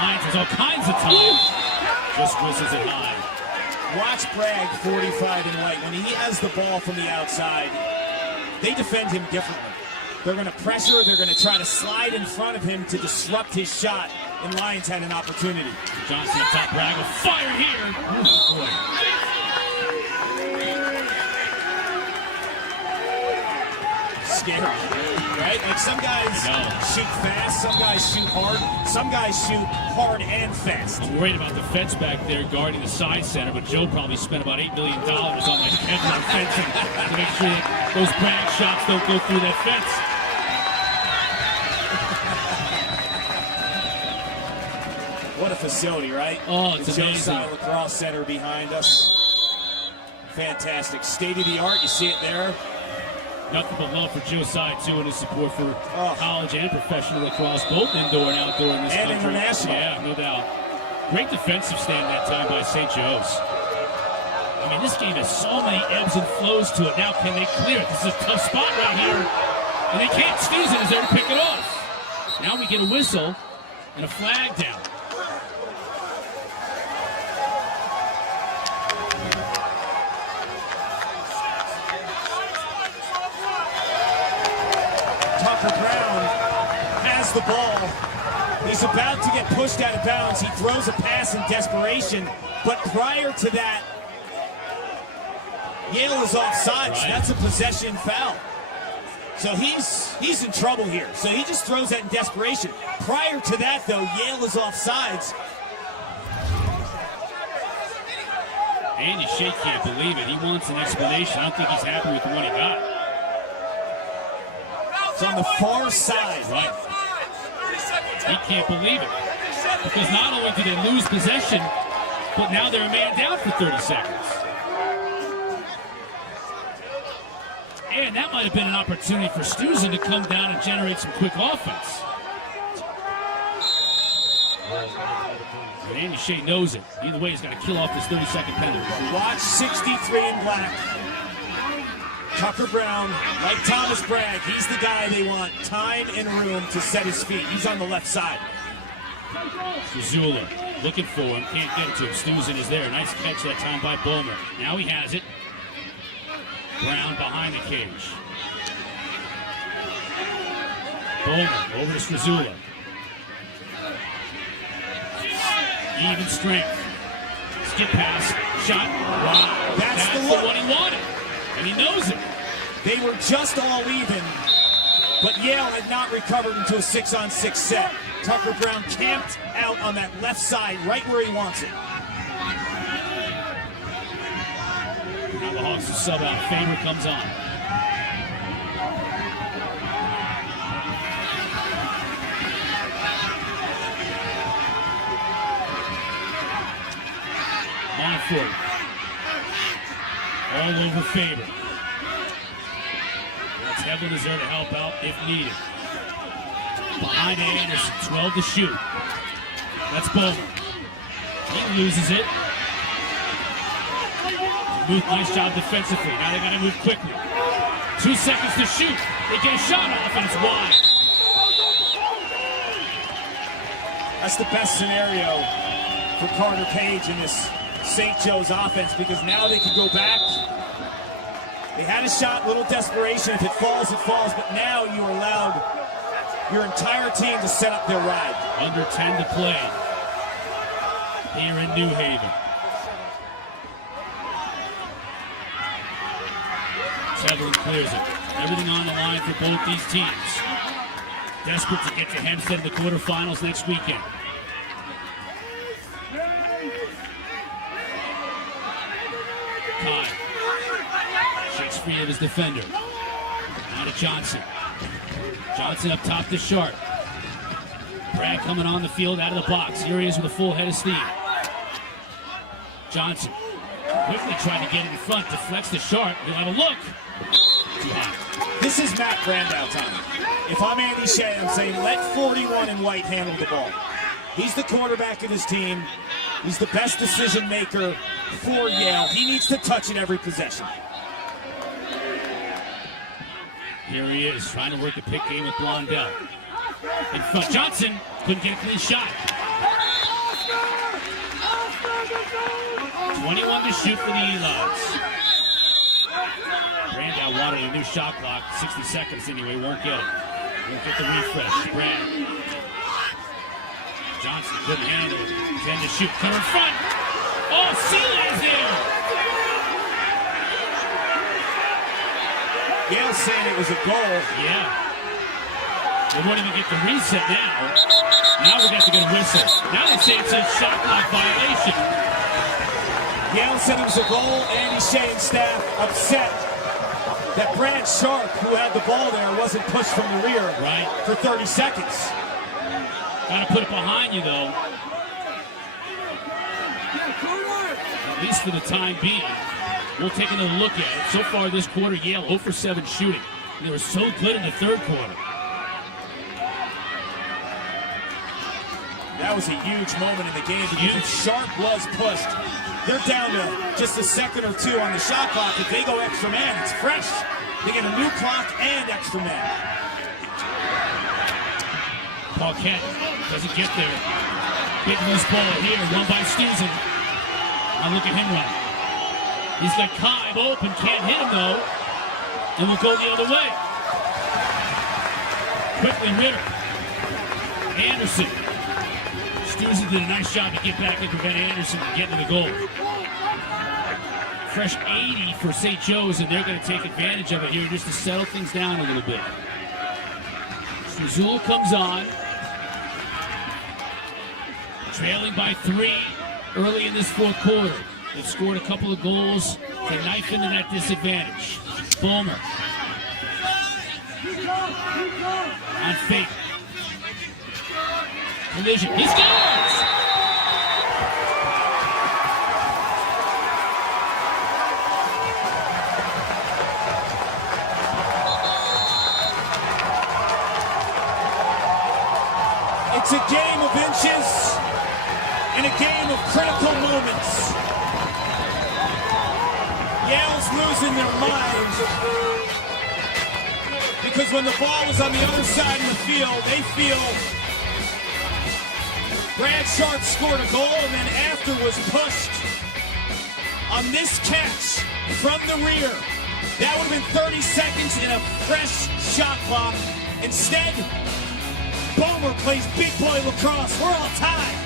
Lyons has all kinds of time. Just whistles it high. Watch Bragg, 45 and white. When he has the ball from the outside, they defend him differently. They're going to pressure, they're going to try to slide in front of him to disrupt his shot, and Lyons had an opportunity. Johnson up top, Bragg will fire here. Ooh, boy. Scary, right? Like some guys shoot fast, some guys shoot hard, some guys shoot hard and fast. I'm worried about the fence back there guarding the side center, but Joe probably spent about $8 million on like Kevlar fencing to make sure that those Bragg shots don't go through that fence. What a facility, right? Oh, it's the amazing. Joe Lacrosse Center behind us. Fantastic. State of the art. You see it there. Nothing but love for Joe Tsai, too, and his support for college and professional lacrosse, both indoor and outdoor in this country. And international. Yeah, no doubt. Great defensive stand that time by St. Joe's. I mean, this game has so many ebbs and flows to it. Now, can they clear it? This is a tough spot right here. And they can't. Stevenson is there to pick it off. Now we get a whistle and a flag down. Brown has the ball. He's about to get pushed out of bounds. He throws a pass in desperation, but prior to that, Yale is offsides. Right. That's a possession foul. So he's in trouble here. So he just throws that in desperation. Prior to that, though, Yale is offsides. Andy Shea can't believe it. He wants an explanation. I don't think he's happy with the one he got. On the far side. Right. He can't believe it. Because not only did they lose possession, but now they're a man down for 30 seconds. And that might have been an opportunity for Stuzen to come down and generate some quick offense. And Andy Shea knows it. Either way, he's got to kill off this 30-second penalty. Watch 63 in black. Tucker Brown, like Thomas Bragg, he's the guy they want time and room to set his feet. He's on the left side. Strazula looking for him, can't get it to him. Stuzen is there. Nice catch that time by Bowman. Now he has it. Brown behind the cage. Bowman over to Strazula. Even strength. Skip pass, shot. Wow, that's the one he wanted. And he knows it. They were just all even But Yale had not recovered into a 6-on-6 set. Tucker Brown camped out on that left side, right where he wants it. Now the Hawks will sub out. Faber comes on. Montfort. All over Faber. Devlin is there to help out if needed. Behind Anderson, 12 to shoot. That's Bowman. He loses it. Booth, nice job defensively. Now they got to move quickly. 2 seconds to shoot. They get a shot off and it's wide. That's the best scenario for Carter Page in this St. Joe's offense, because now they can go back. They had a shot, little desperation. If it falls, but now you are allowed your entire team to set up their ride. Under 10 to play here in New Haven. Devlin clears it. Everything on the line for both these teams. Desperate to get to Hempstead in the quarterfinals next weekend. Kai shakes free of his defender. Now to Johnson. Johnson up top to Sharp. Bragg coming on the field out of the box. Here he is with a full head of steam. Johnson quickly trying to get in front. Deflects to Sharp. He'll have a look. This is Matt Brandau time. If I'm Andy Shea, I'm saying let 41 and White handle the ball. He's the quarterback of his team. He's the best decision maker for Yale. He needs to touch it every possession. Here he is, trying to work a pick game with Blondell. In front, Johnson couldn't get a clean shot. 21 to shoot for the Elots. Brandau wanted a new shot clock, 60 seconds anyway, won't get it. Won't get the refresh. Bragg. Johnson couldn't handle it. 10 to shoot, cover in front. Oh, Sealy is there! Yale saying it was a goal. Yeah. They won't even get the reset now. Now we're going to get a whistle. Now they say it's a shot clock violation. Yale said it was a goal. Andy Shea and staff upset that Brad Sharp, who had the ball there, wasn't pushed from the rear for 30 seconds. Got to put it behind you, though. At least for the time being. We'll take another look at it. So far this quarter, Yale 0 for 7 shooting. And they were so good in the third quarter. That was a huge moment in the game because if Sharp was pushed, they're down to just a second or two on the shot clock. If they go extra man, it's fresh. They get a new clock and extra man. Paquette doesn't get there. Big loose ball here, run by Stinson. Now look at him run. He's got Kai open, can't hit him though. And we'll go the other way. Quickly, Ritter. Anderson. Stinson did a nice job to get back and prevent Anderson from getting to the goal. Fresh 80 for St. Joe's, and they're going to take advantage of it here just to settle things down a little bit. Strazula comes on. Trailing by 3 early in this fourth quarter. They've scored a couple of goals to knife into that disadvantage. Bulmer. On fake. Collision. He scores! It's a game of inches and a game of critical moments. Yale's losing their minds because when the ball was on the other side of the field, they feel Brad Sharp scored a goal and then after was pushed on this catch from the rear. That would have been 30 seconds in a fresh shot clock. Instead, Bulmer plays big boy lacrosse. We're all tied.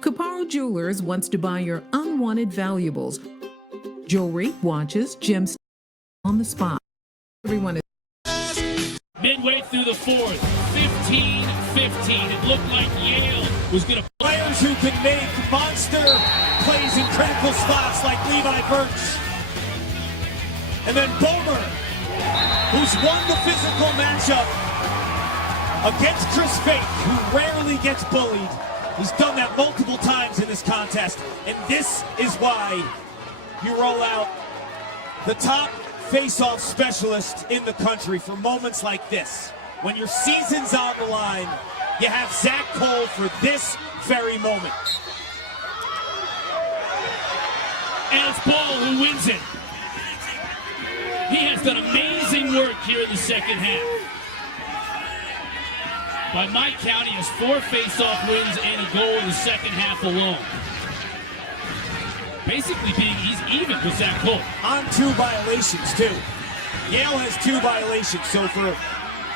Caparo Jewelers wants to buy your unwanted valuables, jewelry, watches, gemstones, on the spot. Everyone is Midway through the fourth, 15-15. It looked like Yale was going to... Players who can make monster plays in critical spots like Levi Birch. And then Bomer, who's won the physical matchup against Chris Fake, who rarely gets bullied. He's done that multiple times in this contest. And this is why you roll out the top face-off specialist in the country for moments like this. When your season's on the line, you have Zach Cole for this very moment. And it's Ball who wins it. He has done amazing work here in the second half. By my count, he has 4 face-off wins and a goal in the second half alone. Basically he's even with Zach Cole. On 2 violations, too. Yale has 2 violations, so for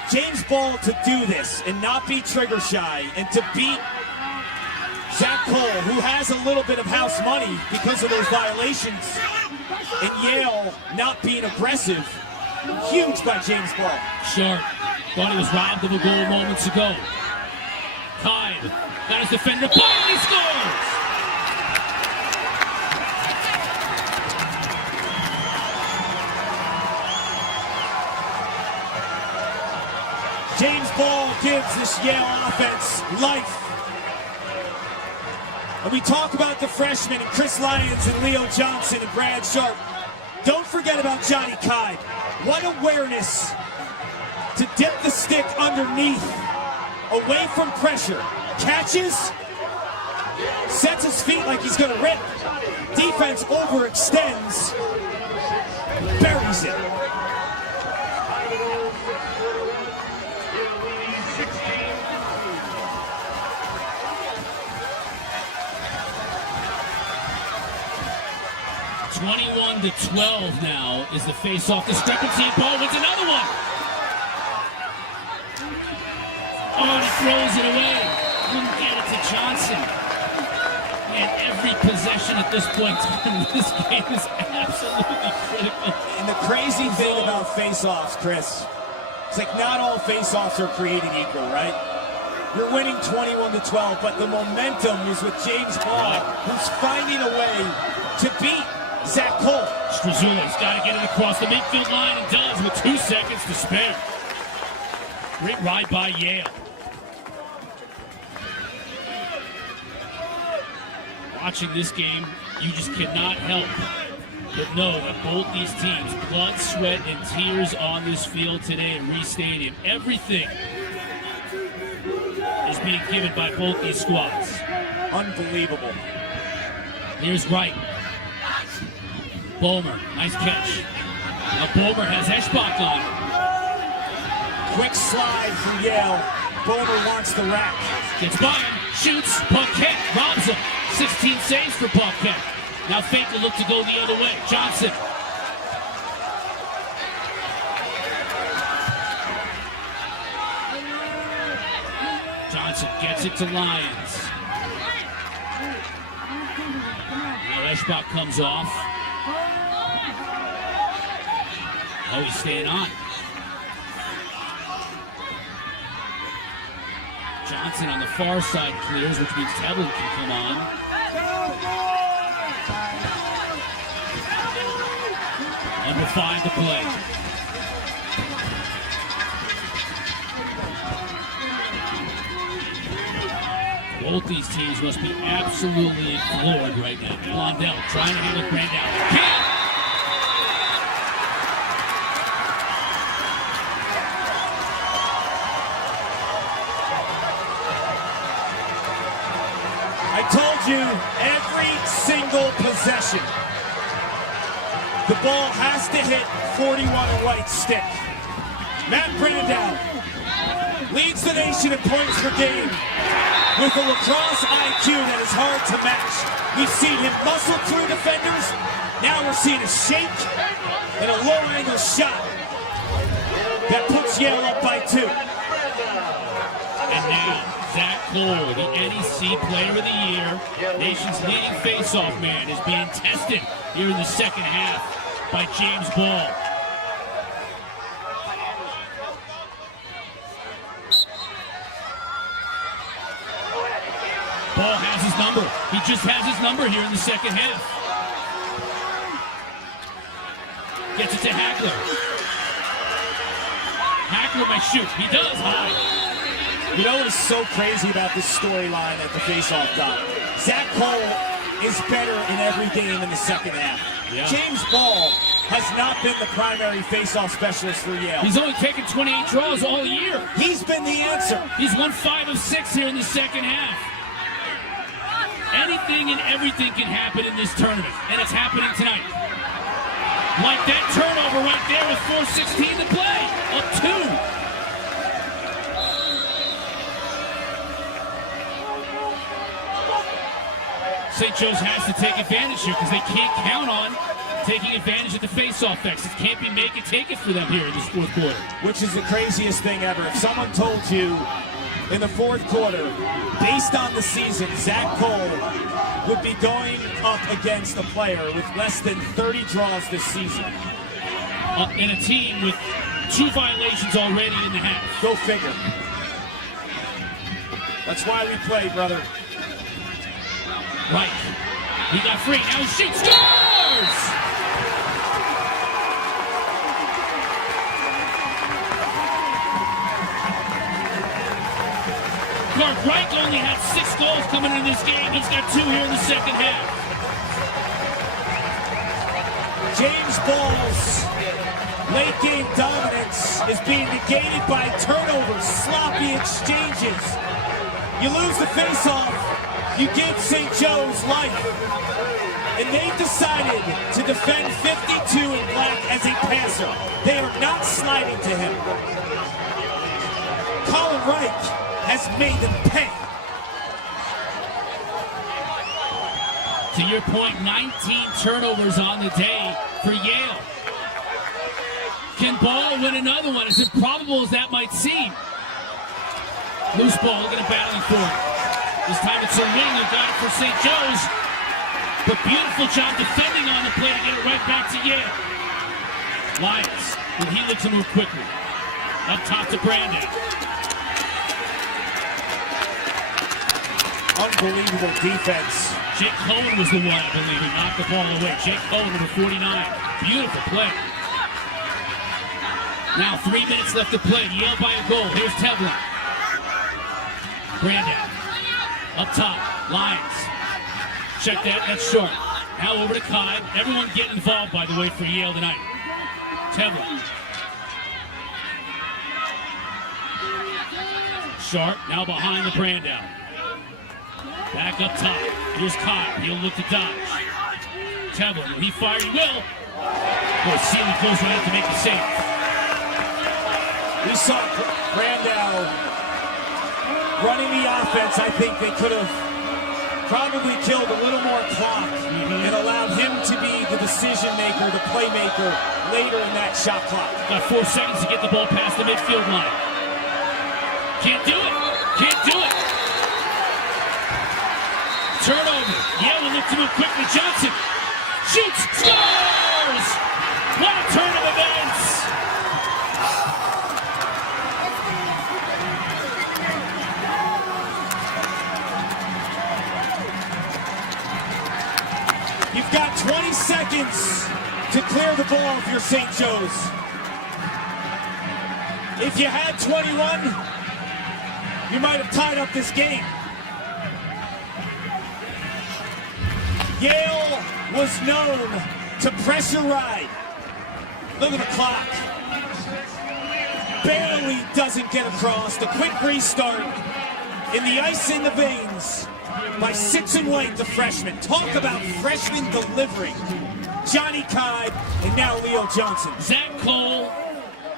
James Ball to do this and not be trigger shy and to beat Zach Cole, who has a little bit of house money because of those violations, and Yale not being aggressive, huge by James Ball. Sharp thought he was robbed of a goal moments ago. Kyle got his defender, ball, he scores! James Ball gives this Yale offense life. And we talk about the freshmen and Chris Lyons and Leo Johnson and Brad Sharp. Don't forget about Johnny Kide. What awareness to dip the stick underneath, away from pressure. Catches, sets his feet like he's gonna rip. Defense overextends, buries it. (21-12) now is the face-off discrepancy. Ball wins another one. Oh, and he throws it away. Couldn't get it to Johnson. Man, every possession at this point in this game is absolutely critical. And the crazy thing about face-offs, Chris, it's like not all face-offs are created equal, right? You're winning 21-12, but the momentum is with James Ball, who's finding a way to beat Zach Cole. Struzula's got to get it across the midfield line and does with 2 seconds to spare. Great ride by Yale. Watching this game, you just cannot help but know that both these teams, blood, sweat, and tears on this field today at Reese Stadium. Everything is being given by both these squads. Unbelievable. Here's Wright. Bomer, nice catch. Now Bomer has Eschbach on. Quick slide from Yale. Bomer wants the rack. Gets by him, shoots, Paquette robs him. 16 saves for Paquette. Now Fake will look to go the other way. Johnson. Johnson gets it to Lyons. Now Eschbach comes off. Oh, he's staying on. Johnson on the far side clears, which means Tevlin can come on. Number 5 to play. Both these teams must be absolutely floored right now. Blondell trying to handle Grandal. Can't! I told you, every single possession, the ball has to hit 41 White's stick. Matt Brandau leads the nation in points per game with a lacrosse IQ that is hard to match. We've seen him muscle through defenders. Now we're seeing a shake and a low-angle shot that puts Yale up by 2. And now, Zach Cole, the NEC Player of the Year, nation's leading face-off man, is being tested here in the second half by James Ball. number. He just has his number here in the second half. Gets it to Hackler. Hackler might shoot. He does. High. You know what is so crazy about this storyline at the face-off dot? Zach Cole is better in every game in the second half. Yeah. James Ball has not been the primary face-off specialist for Yale. He's only taken 28 draws all year. He's been the answer. He's won 5 of 6 here in the second half. Anything and everything can happen in this tournament, and it's happening tonight. Like that turnover right there with 4:16 to play. Up 2. St. Joe's has to take advantage here because they can't count on taking advantage of the face-off X. It can't be make it take it for them here in this fourth quarter. Which is the craziest thing ever. If someone told you in the fourth quarter, based on the season, Zach Cole would be going up against a player with less than 30 draws this season. In a team with 2 violations already in the half. Go figure. That's why we play, brother. Right. He got free. Now he shoots. Scores! Clark Reich only had 6 goals coming in this game. He's got 2 here in the second half. James Ball's late game dominance is being negated by turnovers, sloppy exchanges. You lose the face-off, you give St. Joe's life. And they've decided to defend 52 in black as a passer. They are not sliding to him. Colin Reich has made them pay. To your point, 19 turnovers on the day for Yale. Can Ball win another one? As improbable as that might seem. Loose ball, looking at battling for it. This time it's a wing who got it for St. Joe's. But beautiful job defending on the play to get it right back to Yale. Lyons, and he looks to move quickly. Up top to Brandon. Unbelievable defense. Jake Cohen was the one, I believe, who knocked the ball away. Jake Cohen, number 49. Beautiful play. Now 3 minutes left to play. Yale by a goal. Here's Tevlin. Brandon. Up top. Lyons. Check that. That's short. Now over to Kai. Everyone getting involved, by the way, for Yale tonight. Tevlin. Sharp. Now behind the Brandon. Back up top. Here's Kai. He'll look to dodge. Tevlin. He fired. He will. Boy, Sealy goes right in to make the save. We saw Brandon running the offense. I think they could have probably killed a little more clock and allowed him to be the decision maker, the playmaker later in that shot clock. Got 4 seconds to get the ball past the midfield line. Can't do it. Can't do it. Turnover. Yale will look to move quickly. Johnson shoots. Scores! What a turn of events! You've got 20 seconds to clear the ball if you're St. Joe's. If you had 21, you might have tied up this game. Yale was known to pressure ride. Look at the clock. Barely doesn't get across. The quick restart in the ice in the veins by 6 and White, the freshman. Talk about freshman delivery. Johnny Kai and now Leo Johnson. Zach Cole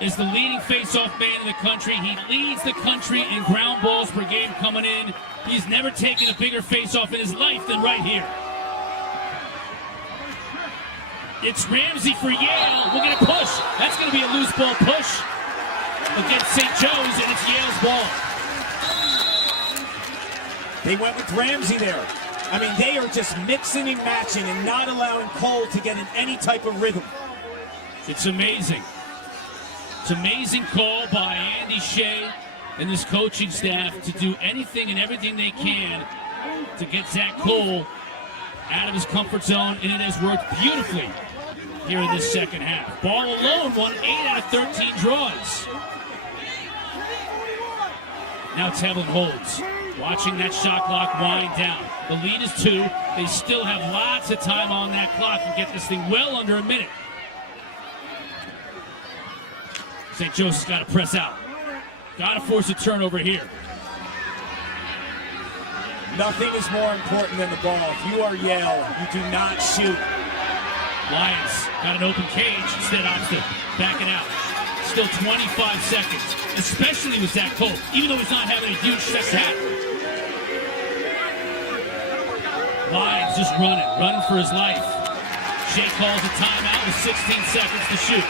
is the leading face-off man in the country. He leads the country in ground balls per game coming in. He's never taken a bigger face-off in his life than right here. It's Ramsey for Yale. We're going to push. That's going to be a loose ball push against St. Joe's, and it's Yale's ball. They went with Ramsey there. I mean, they are just mixing and matching and not allowing Cole to get in any type of rhythm. It's amazing. It's an amazing call by Andy Shea and this coaching staff to do anything and everything they can to get Zach Cole out of his comfort zone, and it has worked beautifully here in this second half. Ball alone won 8 out of 13 draws. Now Tevlin holds, watching that shot clock wind down. The lead is 2. They still have lots of time on that clock to get this thing well under a minute. St. Joseph's got to press out. Got to force a turnover here. Nothing is more important than the ball. If you are Yale, you do not shoot. Lions got an open cage. Instead opts to back it out. Still 25 seconds, especially with Zach Cole, even though he's not having a huge second half. Lions just running for his life. Shea calls a timeout with 16 seconds to shoot.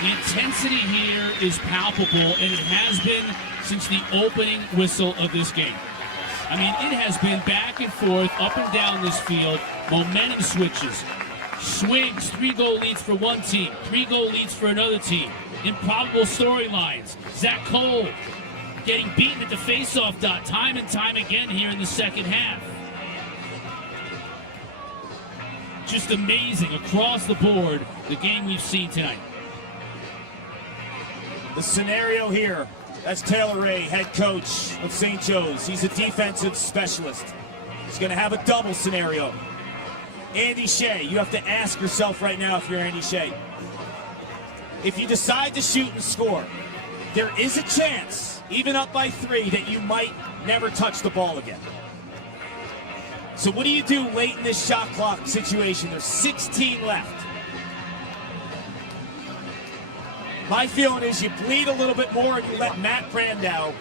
The intensity here is palpable, and it has been since the opening whistle of this game. I mean, it has been back and forth, up and down this field, momentum switches, swings, 3-goal leads for one team, 3-goal leads for another team, improbable storylines. Zach Cole getting beaten at the faceoff dot time and time again here in the second half. Just amazing across the board, the game we've seen tonight. The scenario here, that's Taylor Ray, head coach of St. Joe's. He's a defensive specialist. He's going to have a double scenario. Andy Shea, you have to ask yourself right now if you're Andy Shea. If you decide to shoot and score, there is a chance, even up by 3, that you might never touch the ball again. So what do you do late in this shot clock situation? There's 16 left. My feeling is you bleed a little bit more and you let Matt Brandau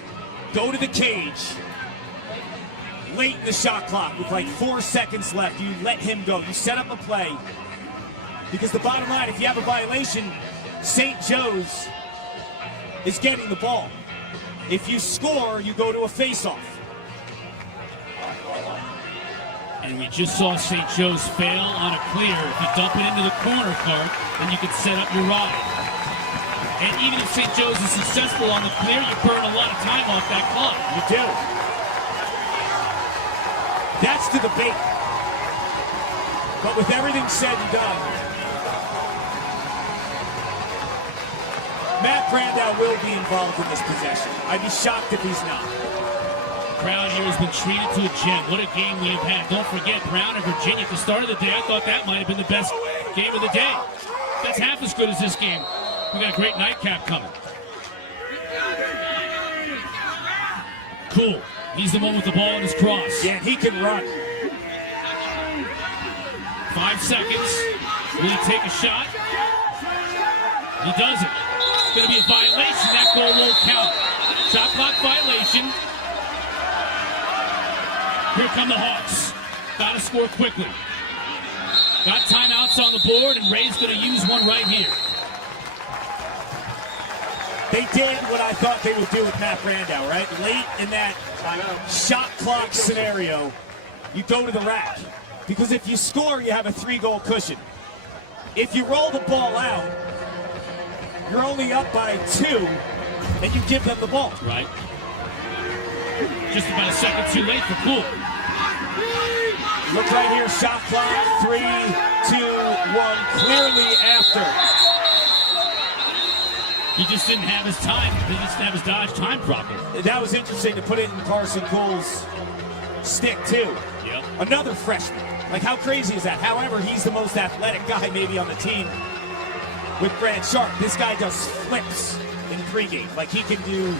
go to the cage late in the shot clock with like 4 seconds left. You let him go. You set up a play. Because the bottom line, if you have a violation, St. Joe's is getting the ball. If you score, you go to a face-off. And we just saw St. Joe's fail on a clear. If you dump it into the corner, Clark, then you can set up your ride. And even if St. Joe's is successful on the clear, you burn a lot of time off that clock. You do. That's the debate. But with everything said and done, Matt Brandau will be involved in this possession. I'd be shocked if he's not. Brown here has been treated to a gem. What a game we have had. Don't forget, Brown and Virginia at the start of the day. I thought that might have been the best game of the day. That's half as good as this game. We got a great nightcap coming. Cool. He's the one with the ball in his cross. Yeah, he can run. 5 seconds. Will he take a shot? He doesn't. It's going to be a violation. That goal won't count. Shot clock violation. Here come the Hawks. Got to score quickly. Got timeouts on the board, and Ray's going to use one right here. They did what I thought they would do with Matt Brandau, right? Late in that shot clock scenario, you go to the rack. Because if you score, you have a 3-goal cushion. If you roll the ball out, you're only up by 2, and you give them the ball. Right. Just about a second too late for Poole. Look right here, shot clock, 3, 2, 1, clearly after. He just didn't have his time. He just didn't have his dodge time properly. That was interesting to put it in Carson Coole's stick, too. Yep. Another freshman. Like, how crazy is that? However, he's the most athletic guy maybe on the team with Brad Sharp. This guy does flips in pregame. Like, he can do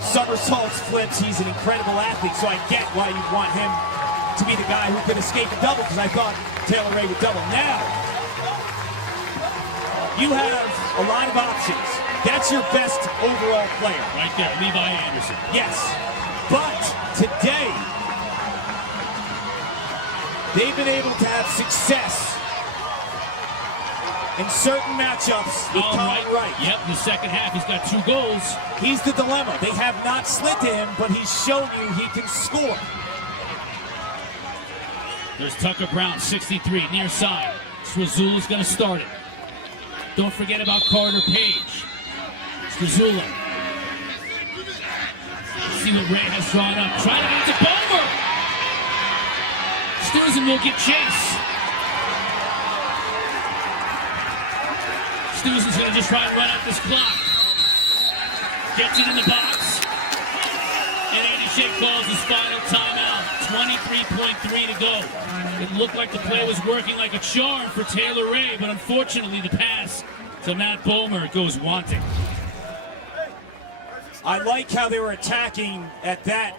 somersaults, flips. He's an incredible athlete, so I get why you want him to be the guy who could escape a double, because I thought Taylor Ray would double. Now, you have a lot of options. That's your best overall player. Right there, Levi Anderson. Yes, but today, they've been able to have success in certain matchups with Colin Wright. Yep, in the second half, he's got 2 goals. He's the dilemma. They have not slid to him, but he's shown you he can score. There's Tucker Brown, 63, near side. Swazula's going to start it. Don't forget about Carter Page. Gazula. See what Ray has drawn up. Trying to get to Bomer. Stewson will get chase. Stewson's going to just try and run out this clock. Gets it in the box. And Andy Shea calls his final timeout. 23.3 to go. It looked like the play was working like a charm for Taylor Ray, but unfortunately the pass to Matt Bomer goes wanting. I like how they were attacking at that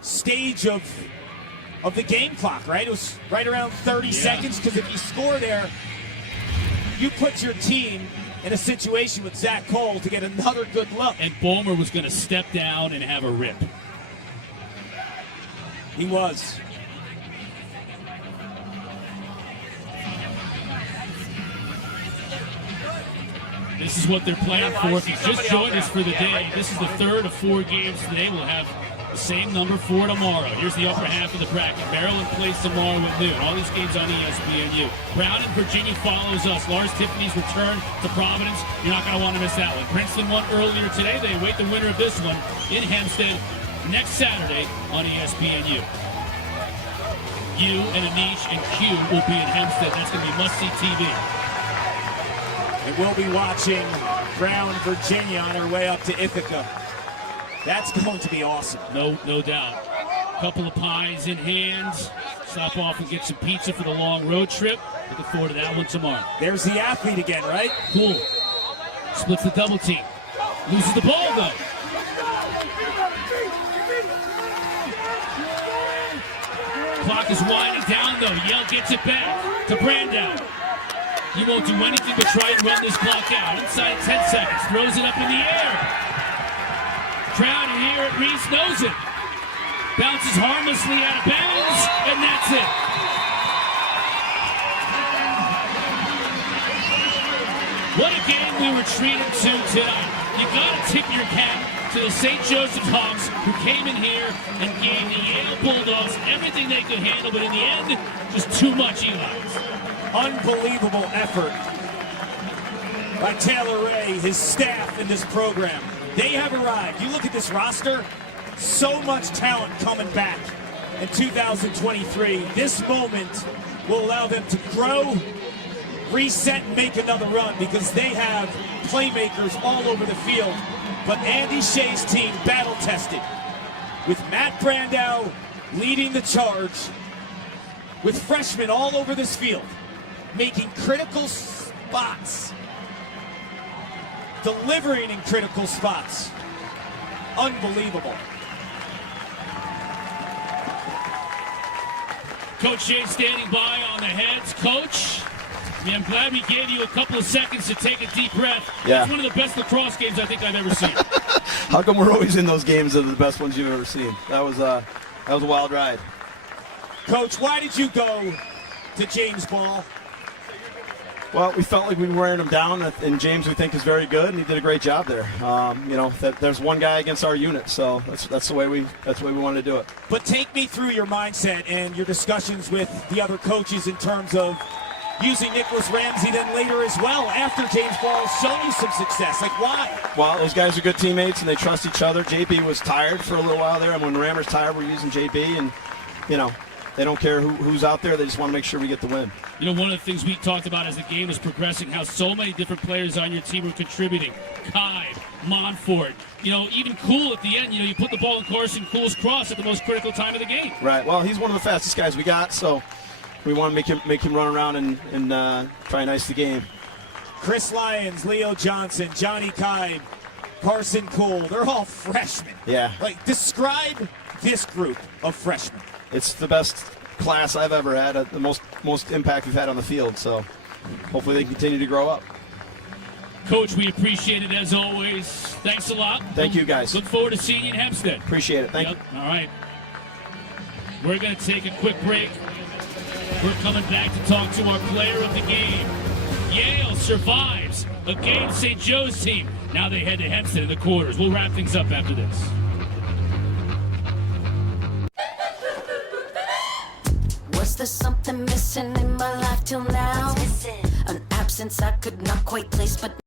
stage of the game clock, right? It was right around 30 seconds, because if you score there, you put your team in a situation with Zach Cole to get another good look. And Bomer was going to step down and have a rip. He was. This is what they're playing for. If you just joined us for the day, this is the third of 4 games today. We'll have the same number for tomorrow. Here's the upper half of the bracket. Maryland plays tomorrow at noon. All these games on ESPNU. Brown and Virginia follows us. Lars Tiffany's return to Providence. You're not going to want to miss that one. Princeton won earlier today. They await the winner of this one in Hempstead next Saturday on ESPNU. You and Anish and Q will be in Hempstead. That's going to be must-see TV. And we'll be watching Brown, Virginia on our way up to Ithaca. That's going to be awesome. No doubt. Couple of pies in hand. Stop off and get some pizza for the long road trip. Looking forward to that one tomorrow. There's the athlete again, right? Cool. Splits the double team. Loses the ball, though. Clock is winding down, though. Yale gets it back to Brandow. He won't do anything but try and run this clock out. Inside 10 seconds. Throws it up in the air. Crowd here at Reese knows it. Bounces harmlessly out of bounds, and that's it. What a game we were treated to tonight. You got to tip your cap to the St. Joseph's Hawks, who came in here and gave the Yale Bulldogs everything they could handle, but in the end, just too much, Eli. Unbelievable effort by Taylor Ray, his staff, and this program. They have arrived. You look at this roster, so much talent coming back in 2023. This moment will allow them to grow, reset, and make another run, because they have playmakers all over the field. But Andy Shea's team battle-tested, with Matt Brandow leading the charge, with freshmen all over this field, making critical spots, delivering in critical spots. Unbelievable. Coach Shea standing by on the heads. Coach, I'm glad we gave you a couple of seconds to take a deep breath. Yeah. That's one of the best lacrosse games I think I've ever seen. How come we're always in those games that are the best ones you've ever seen? That was a wild ride. Coach, why did you go to James Ball? Well, we felt like we were wearing him down, and James we think is very good, and he did a great job there. There's one guy against our unit, so that's the way we wanted to do it. But take me through your mindset and your discussions with the other coaches in terms of using Nicholas Ramsey then later as well after James Ball has shown you some success. Like, why? Well, those guys are good teammates, and they trust each other. JB was tired for a little while there, and when Rammer's tired, we're using JB, and they don't care who's out there. They just want to make sure we get the win. One of the things we talked about as the game was progressing, how so many different players on your team were contributing. Kai, Monfort, even Cool at the end. You put the ball in Carson Cool's cross at the most critical time of the game. Right. Well, he's one of the fastest guys we got, so we want to make him run around and try and ice the game. Chris Lyons, Leo Johnson, Johnny Kai, Carson Cool, they're all freshmen. Yeah. Like, describe this group of freshmen. It's the best class I've ever had, the most impact we've had on the field, so hopefully they continue to grow up. Coach, we appreciate it as always. Thanks a lot. Thank you, guys. Look forward to seeing you in Hempstead. Appreciate it. Thank you. All right. We're going to take a quick break. We're coming back to talk to our player of the game. Yale survives against St. Joe's team. Now they head to Hempstead in the quarters. We'll wrap things up after this. Was there something missing in my life till now? An absence I could not quite place, but